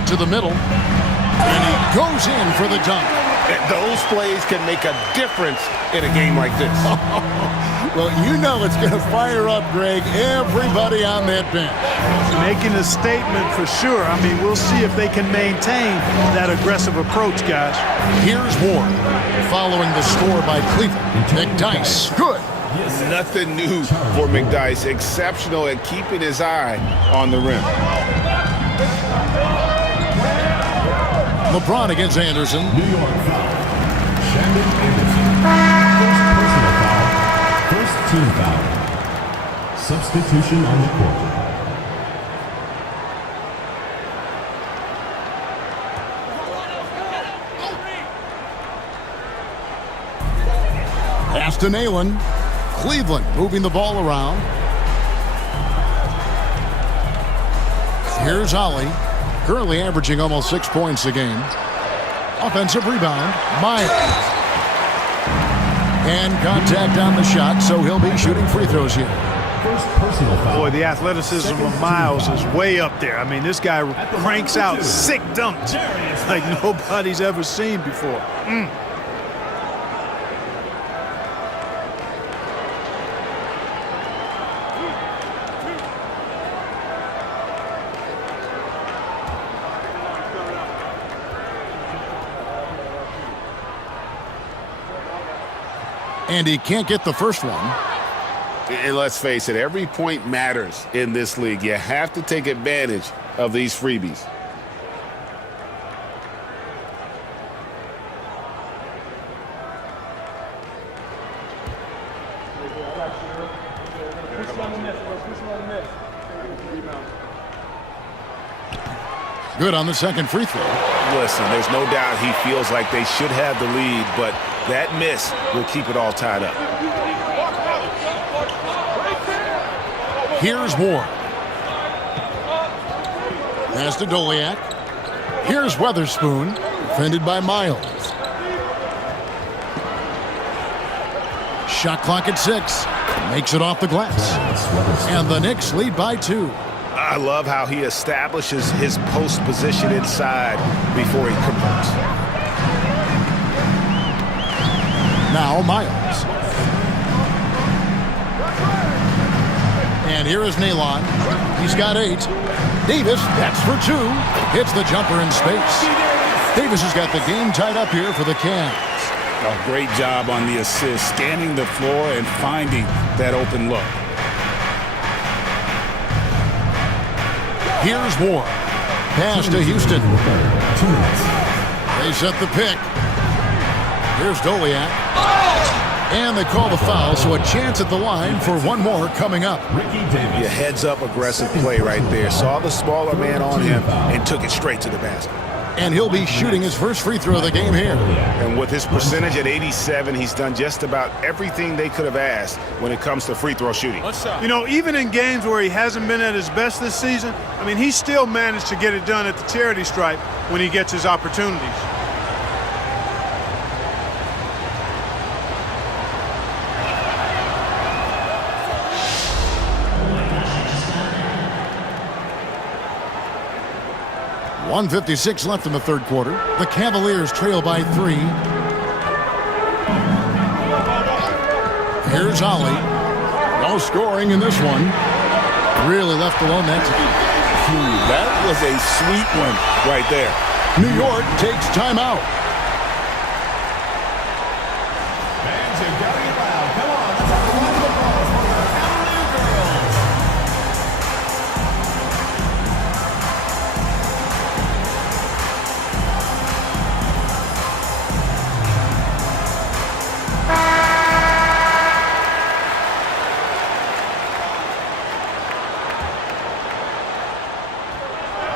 To the middle. And he goes in for the dunk. Those plays can make a difference in a game like this. Well, you know it's going to fire up, Greg, everybody on that bench. Making a statement for sure. I mean, we'll see if they can maintain that aggressive approach, guys. Here's Ward. Following the score by Cleveland. McDyess. Good. Nothing new for McDyess. Exceptional at keeping his eye on the rim. LeBron against Anderson. New York foul. Shandon Anderson. First personal foul. First team foul. Substitution on the court. Pass to Nalen. Cleveland moving the ball around. Here's Ollie. Currently averaging almost 6 points a game. Offensive rebound. MyEras. And contact on the shot, so he'll be shooting free throws here. First personal foul. Boy, the athleticism of Miles is way up there. I mean, this guy cranks out sick dunks like nobody's ever seen before. And he can't get the first one. And let's face it, every point matters in this league. You have to take advantage of these freebies. Good on the second free throw. Listen, there's no doubt he feels like they should have the lead, but that miss will keep it all tied up. Here's Moore. Pass to Doliak. Here's Weatherspoon, defended by Miles. Shot clock at 6. Makes it off the glass. And the Knicks lead by 2. I love how he establishes his post position inside before he converts. Now Miles. And here is Nalen. He's got 8. Davis, that's for 2. Hits the jumper in space. Davis has got the game tied up here for the Cavs. A great job on the assist, scanning the floor and finding that open look. Here's Moore. Pass to Houston. 2 minutes. They set the pick. Here's Doliak. And they call the foul, so a chance at the line for one more coming up. Yeah, heads-up aggressive play right there. Saw the smaller man on him and took it straight to the basket. And he'll be shooting his first free throw of the game here. And with his percentage at 87, he's done just about everything they could have asked when it comes to free throw shooting. You know, even in games where he hasn't been at his best this season, I mean, he still managed to get it done at the charity stripe when he gets his opportunities. .156 left in the third quarter. The Cavaliers trail by 3. Here's Ollie. No scoring in this one. Really left alone that time. That was a sweet one right there. New York takes timeout. Fans have got to get loud. Come on, let's have a round of applause for the Cavalier girls.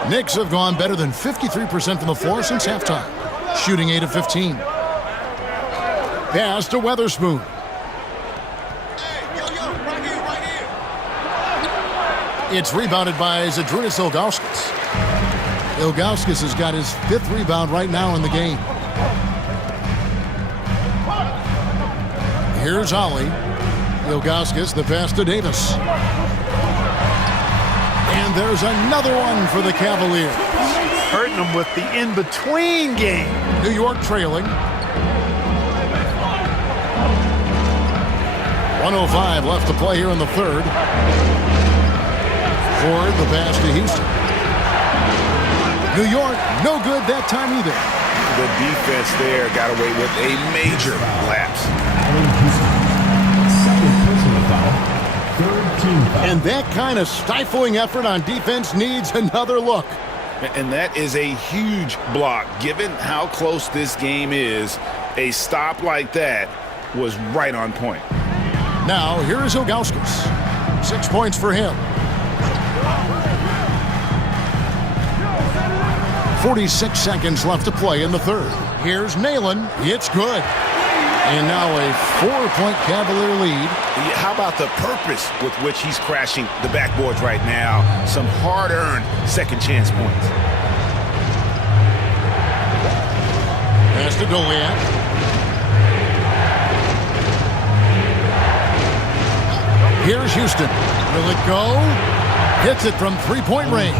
Knicks have gone better than 53% from the floor since halftime, shooting 8 of 15. Pass to Weatherspoon. It's rebounded by Zydrunas Ilgauskas. Ilgauskas has got his 5th rebound right now in the game. Here's Ollie. Ilgauskas, the pass to Davis. And there's another one for the Cavaliers. Hurting them with the in-between game. New York trailing. 1:05 left to play here in the third. Ford, the pass to Houston. New York, no good that time either. The defense there got away with a major lapse. Allan Houston. Second personal foul. Third team foul. And that kind of stifling effort on defense needs another look. And that is a huge block. Given how close this game is, a stop like that was right on point. Now, here is Ilgauskas. 6 points for him. 46 seconds left to play in the third. Here's Nalen. It's good. And now a 4-point Cavalier lead. How about the purpose with which he's crashing the backboards right now? Some hard-earned second chance points. Pass to Goliath. Here's Houston. Will it go? Hits it from three-point range.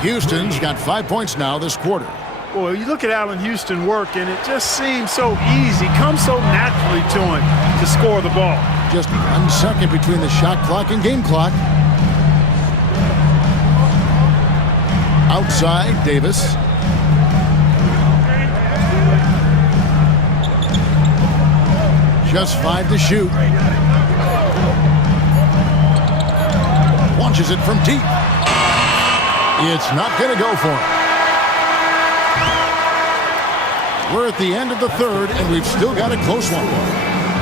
Houston's got 5 points now this quarter. Boy, you look at Allan Houston work, and it just seems so easy, comes so naturally to him to score the ball. Just 1 second between the shot clock and game clock. Outside, Davis. Just 5 to shoot. Launches it from deep. It's not going to go for him. We're at the end of the third, and we've still got a close one.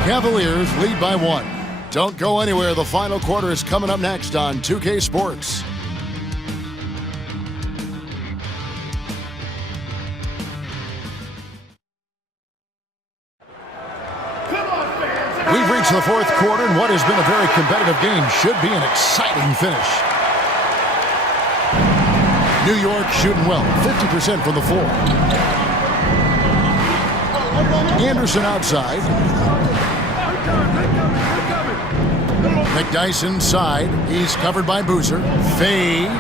Cavaliers lead by 1. Don't go anywhere. The final quarter is coming up next on 2K Sports. We've reached the fourth quarter, and what has been a very competitive game should be an exciting finish. New York shooting well, 50% from the floor. Anderson outside. McDyess inside. He's covered by Boozer. Fades.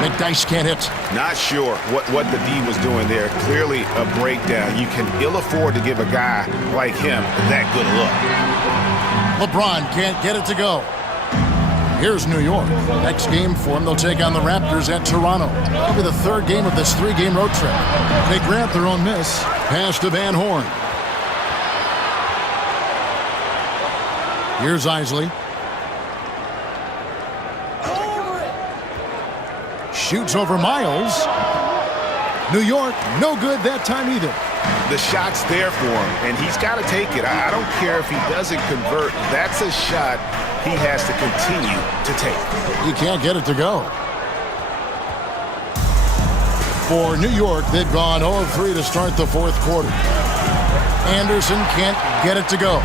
McDyess can't hit. Not sure what the D was doing there. Clearly a breakdown. You can ill afford to give a guy like him that good look. LeBron can't get it to go. Here's New York. Next game for them, they'll take on the Raptors at Toronto. It'll be the third game of this 3-game road trip. They grant their own miss. Pass to Van Horn. Here's Isley. Shoots over Miles. New York, no good that time either. The shot's there for him, and he's got to take it. I don't care if he doesn't convert. That's a shot he has to continue to take. He can't get it to go. For New York, they've gone 0-3 to start the fourth quarter. Anderson can't get it to go.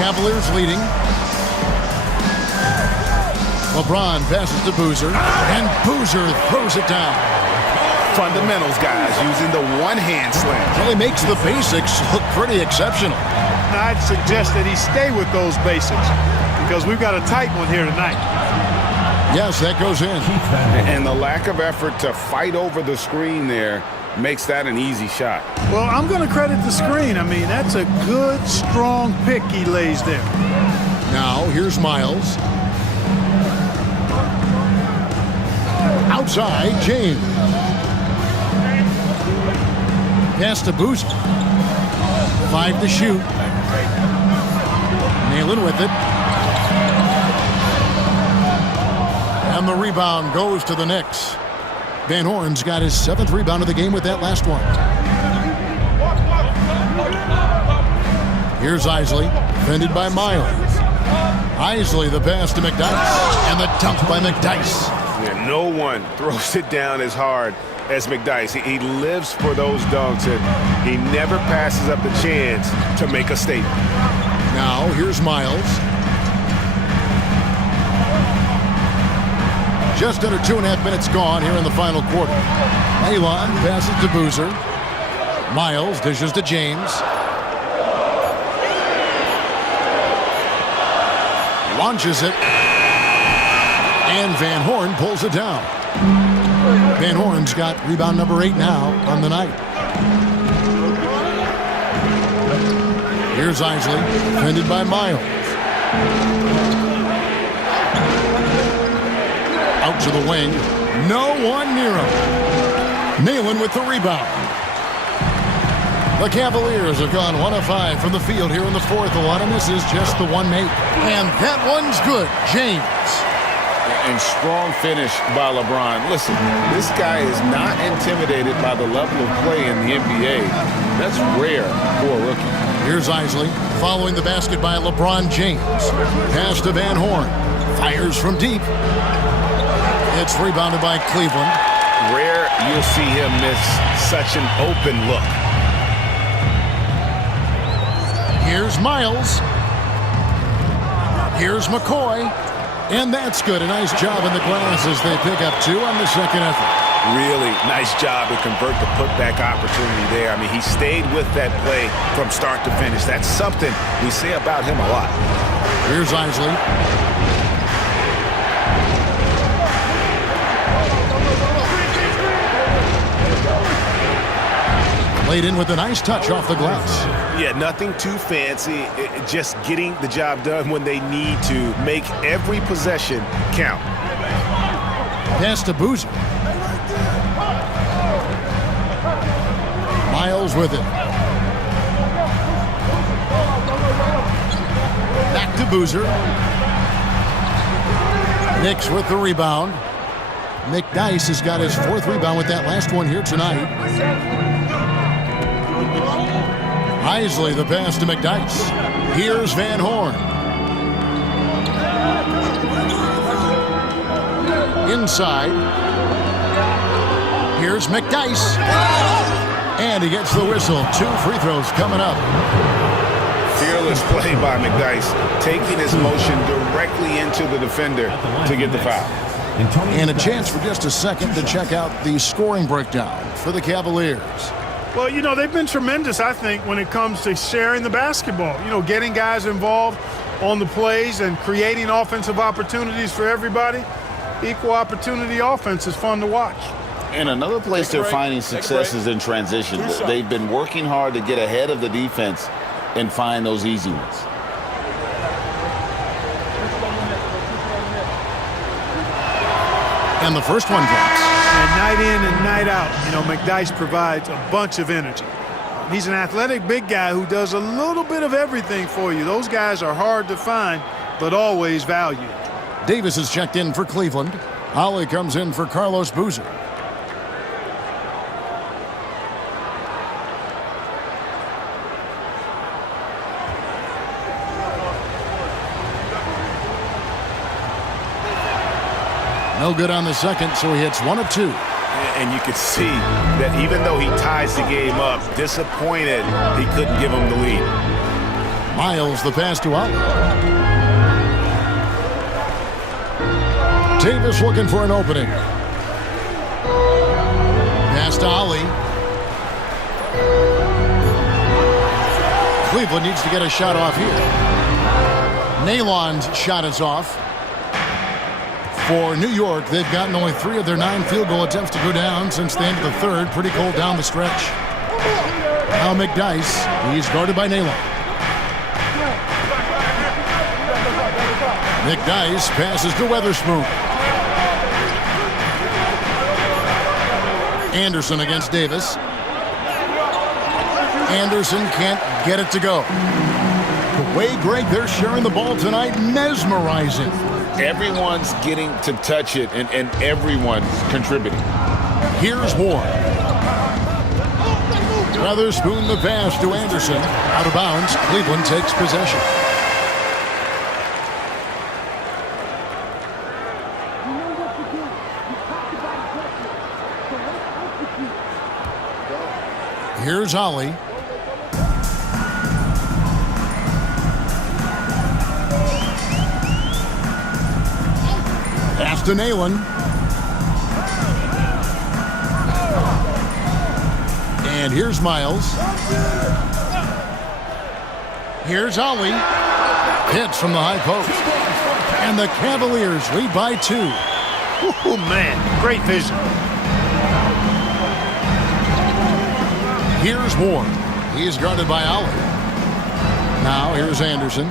Cavaliers leading. LeBron passes to Boozer, and Boozer throws it down. Fundamentals, guys, using the one-hand slam. Well, he makes the basics look pretty exceptional. Now, I'd suggest that he stay with those basics because we've got a tight one here tonight. Yes, that goes in. And the lack of effort to fight over the screen there makes that an easy shot. Well, I'm going to credit the screen. I mean, that's a good, strong pick he lays there. Now, here's Miles. Outside, James. Pass to Boozer. 5 to shoot. Nailing with it. And the rebound goes to the Knicks. Van Horn's got his 7th rebound of the game with that last one. Here's Isley, defended by Miles. Isley, the pass to McDyess, and the dunk by McDyess. Yeah, no one throws it down as hard as McDyess. He lives for those dunks, and he never passes up the chance to make a statement. Now, here's Miles. Just under 2.5 minutes gone here in the final quarter. Allan passes to Boozer. Miles dishes to James. Launches it. And Van Horn pulls it down. Van Horn's got rebound number 8 now on the night. Here's Isley, defended by Miles. Out to the wing. No one near him. Nailing with the rebound. The Cavaliers have gone 1 of 5 from the field here in the fourth. A lot of misses, just the one made. And that one's good. James. And strong finish by LeBron. Listen, this guy is not intimidated by the level of play in the NBA. That's rare for a rookie. Here's Isley, following the basket by LeBron James. Pass to Van Horn. Fires from deep. It's rebounded by Cleveland. Rare you'll see him miss such an open look. Here's Miles. Here's McCoy. And that's good. A nice job in the glass as they pick up 2 on the second effort. Really nice job to convert the putback opportunity there. I mean, he stayed with that play from start to finish. That's something we say about him a lot. Here's Isley. Laid in with a nice touch off the glass. Yeah, nothing too fancy. Just getting the job done when they need to. Make every possession count. Pass to Boozer. Miles with it. Back to Boozer. Knicks with the rebound. McDyess has got his 4th rebound with that last one here tonight. Isley the pass to McDyess. Here's Van Horn. Inside. Here's McDyess. And he gets the whistle. 2 free throws coming up. Fearless play by McDyess, taking his motion directly into the defender to get the foul. And a chance for just a second to check out the scoring breakdown for the Cavaliers. Well, you know, they've been tremendous, I think, when it comes to sharing the basketball. You know, getting guys involved on the plays and creating offensive opportunities for everybody. Equal opportunity offense is fun to watch. And another place they're finding success is in transition. They've been working hard to get ahead of the defense and find those easy ones. And the first one drops. And night in and night out, you know, McDyess provides a bunch of energy. He's an athletic big guy who does a little bit of everything for you. Those guys are hard to find, but always valued. Davis is checked in for Cleveland. Holly comes in for Carlos Boozer. No good on the second, so he hits 1 of 2. And you could see that even though he ties the game up, disappointed he couldn't give him the lead. Miles the pass to Allen. Davis looking for an opening. Pass to Ollie. Cleveland needs to get a shot off here. Nalon's shot is off. For New York, they've gotten only 3 of their 9 field goal attempts to go down since the end of the third. Pretty cold down the stretch. Now McDyess, he's guarded by Nalon. McDyess passes to Weatherspoon. Anderson against Davis. Anderson can't get it to go. The way, Greg, they're sharing the ball tonight, mesmerizing. Everyone's getting to touch it, and everyone's contributing. Here's Ward. Weatherspoon the pass to Anderson. Out of bounds, Cleveland takes possession. Here's Ollie. Pass to Nalon. And here's Miles. Here's Ollie. Hits from the high post. And the Cavaliers lead by 2. Oh, man, great vision. Here's Ward. He's guarded by Allen. Now here's Anderson.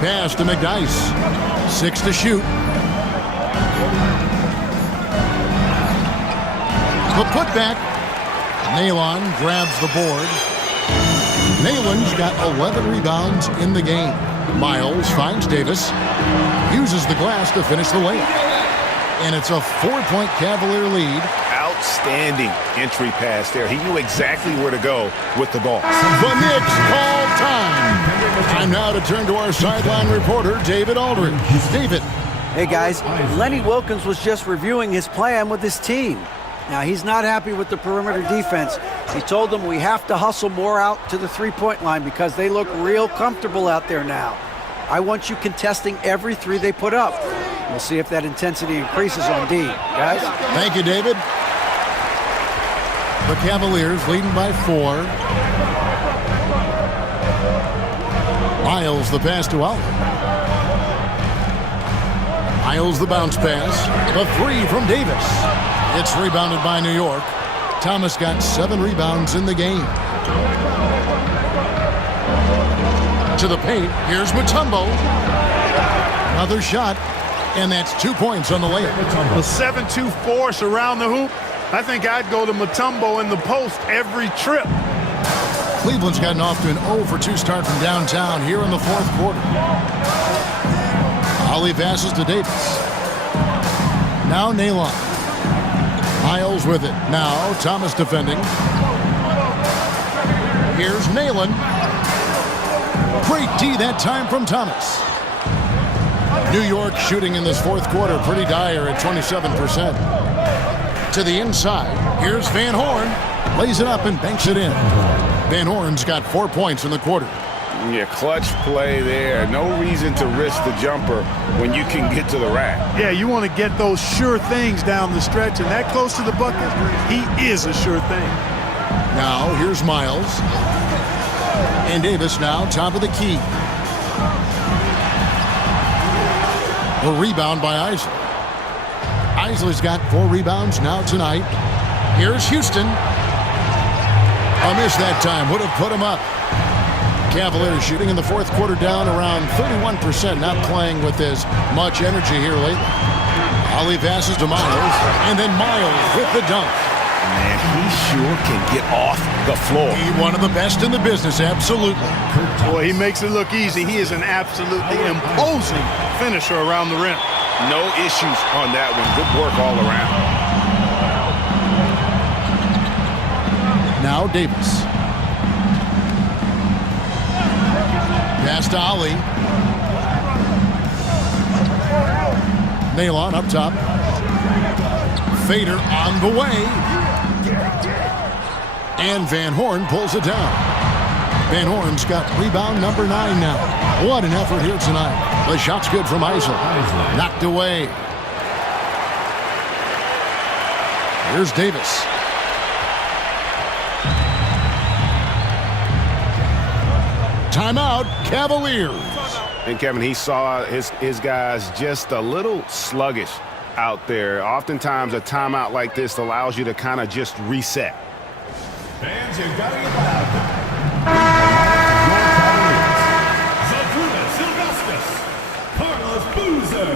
Pass to McDyess. 6 to shoot. The putback. Nalon grabs the board. Nalon's got 11 rebounds in the game. Miles finds Davis. Uses the glass to finish the layup. And it's a 4-point Cavalier lead. Outstanding entry pass there. He knew exactly where to go with the ball. The Knicks call time. Time now to turn to our sideline reporter, David Aldridge. David. Hey, guys. Lenny Wilkens was just reviewing his plan with his team. Now, he's not happy with the perimeter defense. He told them we have to hustle more out to the three-point line because they look real comfortable out there now. I want you contesting every three they put up. We'll see if that intensity increases on D. Guys? Thank you, David. The Cavaliers leading by 4. Miles the pass to Allen. Miles the bounce pass. The 3 from Davis. It's rebounded by New York. Thomas got 7 rebounds in the game. To the paint. Here's Mutombo. Another shot. And that's 2 points on the layup. A 7-2 force around the hoop. I think I'd go to Mutombo in the post every trip. Cleveland's gotten off to an 0-for-2 start from downtown here in the fourth quarter. Ali passes to Davis. Now Nalon. Miles with it. Now Thomas defending. Here's Nalon. Great D that time from Thomas. New York shooting in this fourth quarter pretty dire at 27%. To the inside. Here's Van Horn. Lays it up and banks it in. Van Horn's got 4 points in the quarter. Yeah, clutch play there. No reason to risk the jumper when you can get to the rack. Yeah, you want to get those sure things down the stretch, and that close to the bucket, he is a sure thing. Now, here's Miles. And Davis now, top of the key. A rebound by Isley. Isley's got 4 rebounds now tonight. Here's Houston. A miss that time. Would have put him up. Cavaliers shooting in the fourth quarter down around 31%. Not playing with as much energy here lately. Ali passes to Miles. And then Miles with the dunk. Man, he sure can get off the floor. He's one of the best in the business, absolutely. Boy, he makes it look easy. He is an absolutely imposing finisher around the rim. No issues on that one. Good work all around. Now Davis. Pass to Ali. Nalon up top. Fader on the way. And Van Horn pulls it down. Van Horn's got rebound number 9 now. What an effort here tonight. The shot's good from Isley. Knocked away. Here's Davis. Timeout, Cavaliers. And Kevin, he saw his guys just a little sluggish out there. Oftentimes a timeout like this allows you to kind of just reset. Fans, you've got to get loud. Zakunas Silvestris, Carlos Boozer,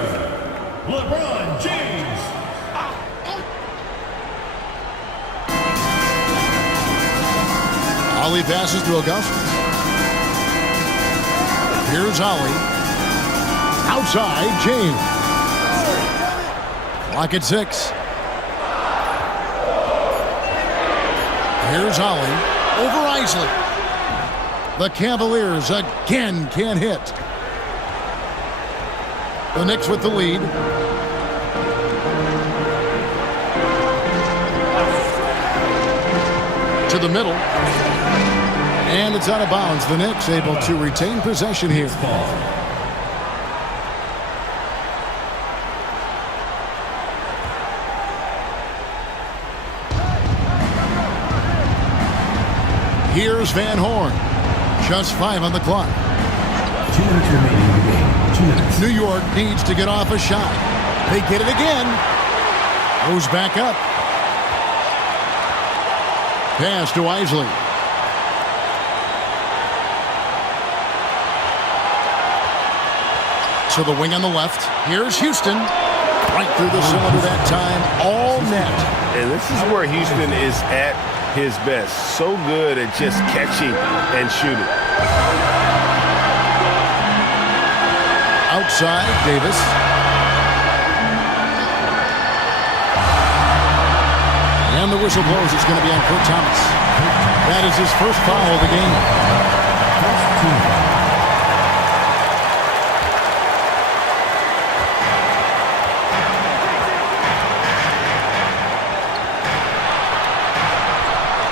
LeBron James. Ali passes to Augustus. Here's Ali. Outside, James. Clock at 6. Here's Ali. Over Isley. The Cavaliers again can't hit. The Knicks with the lead. To the middle. And it's out of bounds. The Knicks able to retain possession here. Here's Van Horn. Just 5 on the clock. 2 minutes remaining in the game. 2 minutes. New York needs to get off a shot. They get it again. Goes back up. Pass to Isley. To the wing on the left. Here's Houston. Right through the cylinder that time. All net. And this is where Houston is at his best. So good at just catching and shooting. Outside, Davis. And the whistle blows. It's going to be on Kurt Thomas. That is his first foul of the game. First team foul.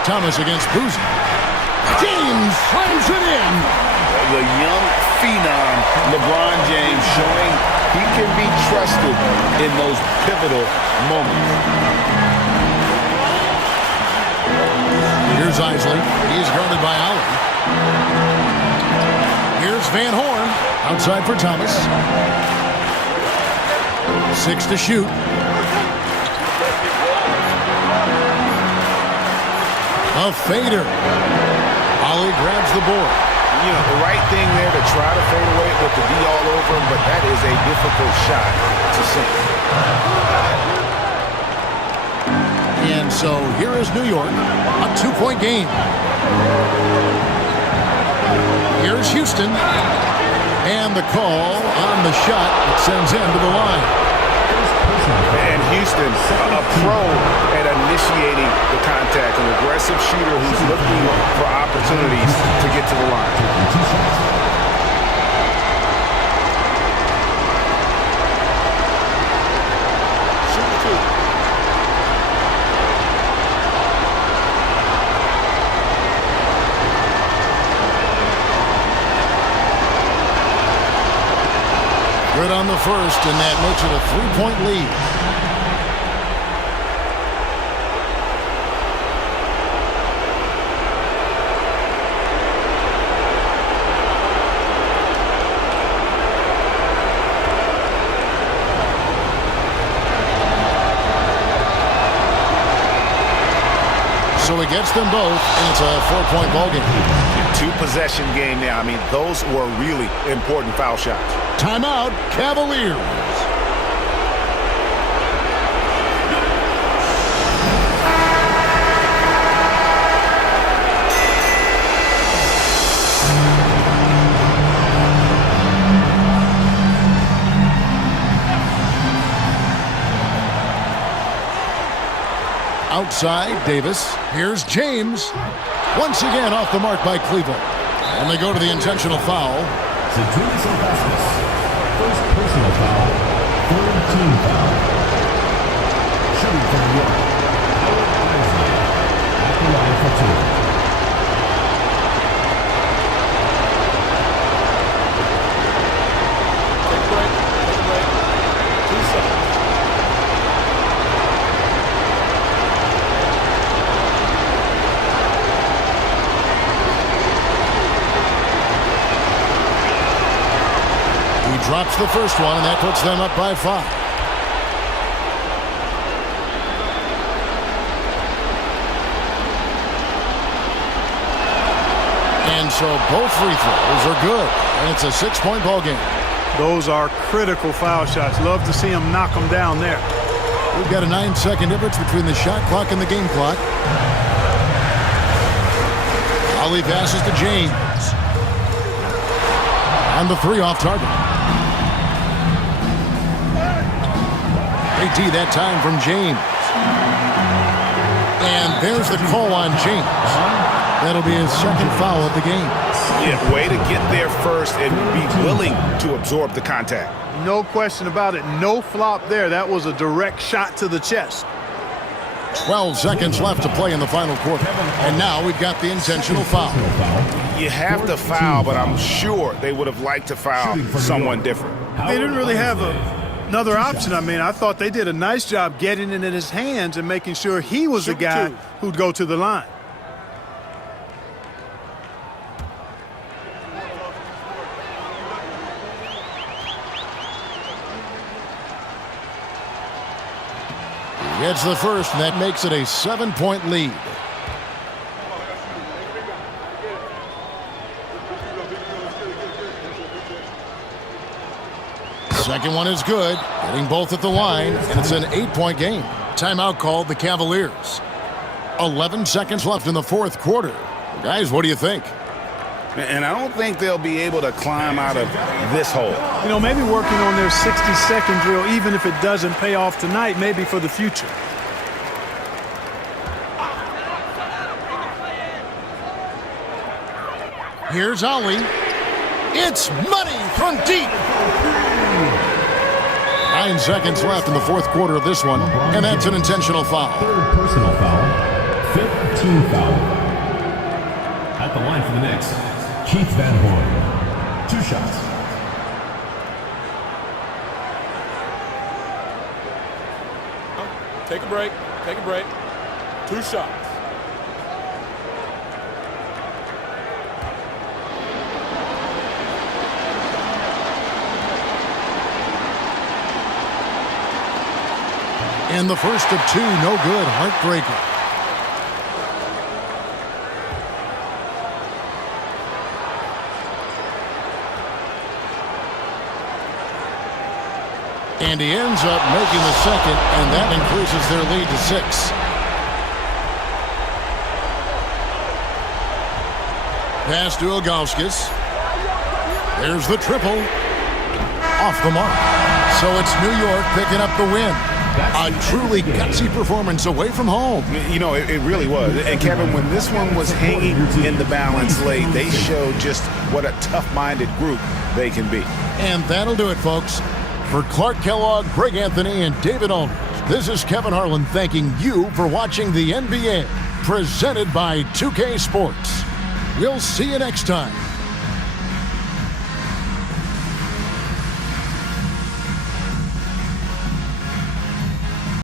Thomas against Boozy. James slams it in. The young phenom, LeBron James, showing he can be trusted in those pivotal moments. Here's Isley. He's guarded by Allen. Here's Van Horn. Outside for Thomas. 6 to shoot. A fader. Ollie grabs the board. You know, the right thing there to try to fade away with the D all over him, but that is a difficult shot to sink. And so here is New York, a 2-point game. Here's Houston. And the call on the shot that sends him to the line. And Houston, a pro at initiating the contact, an aggressive shooter who's looking for opportunities to get to the line. Good on the first, and that makes it a 3-point lead. So he gets them both, and it's a 4-point ball game. 2-possession game now. I mean, those were really important foul shots. Timeout, Cavaliers. Outside, Davis. Here's James. Once again off the mark by Cleveland. And they go to the intentional foul. First personal foul, third team foul. Shooting from New York, Allan Houston at the line for 2. Take a break. 2 seconds. Drops the first one, and that puts them up by 5. And so both free throws are good, and it's a 6-point ball game. Those are critical foul shots. Love to see him knock them down there. We've got a 9-second difference between the shot clock and the game clock. Ollie passes to James. On the 3 off target. AT that time from James. And there's the call on James. That'll be his second foul of the game. Yeah, way to get there first and be willing to absorb the contact. No question about it. No flop there. That was a direct shot to the chest. 12 seconds left to play in the final quarter. And now we've got the intentional foul. You have to foul, but I'm sure they would have liked to foul someone different. They didn't really have another option. I mean, I thought they did a nice job getting it in his hands and making sure he was the guy who'd go to the line. Gets the first, and that makes it a 7-point lead. Second one is good, hitting both at the line, and it's an 8-point game. Timeout called the Cavaliers. 11 seconds left in the fourth quarter. Guys, what do you think? And I don't think they'll be able to climb out of this hole. You know, maybe working on their 60-second drill, even if it doesn't pay off tonight, maybe for the future. Here's Ollie. It's money from deep. 9 seconds left in the fourth quarter of this one, and that's an intentional foul. Third personal foul, fifth team foul. At the line for the Knicks, Keith Van Horn. 2 shots. Take a break. Take a break. 2 shots. And the first of 2, no good. Heartbreaker. And he ends up making the second, and that increases their lead to 6. Pass to Ilgauskas. There's the triple. Off the mark. So it's New York picking up the win. A truly gutsy performance away from home. You know, it really was. And, Kevin, when this one was hanging in the balance late, they showed just what a tough-minded group they can be. And that'll do it, folks. For Clark Kellogg, Greg Anthony, and David Aldridge, this is Kevin Harlan thanking you for watching the NBA, presented by 2K Sports. We'll see you next time.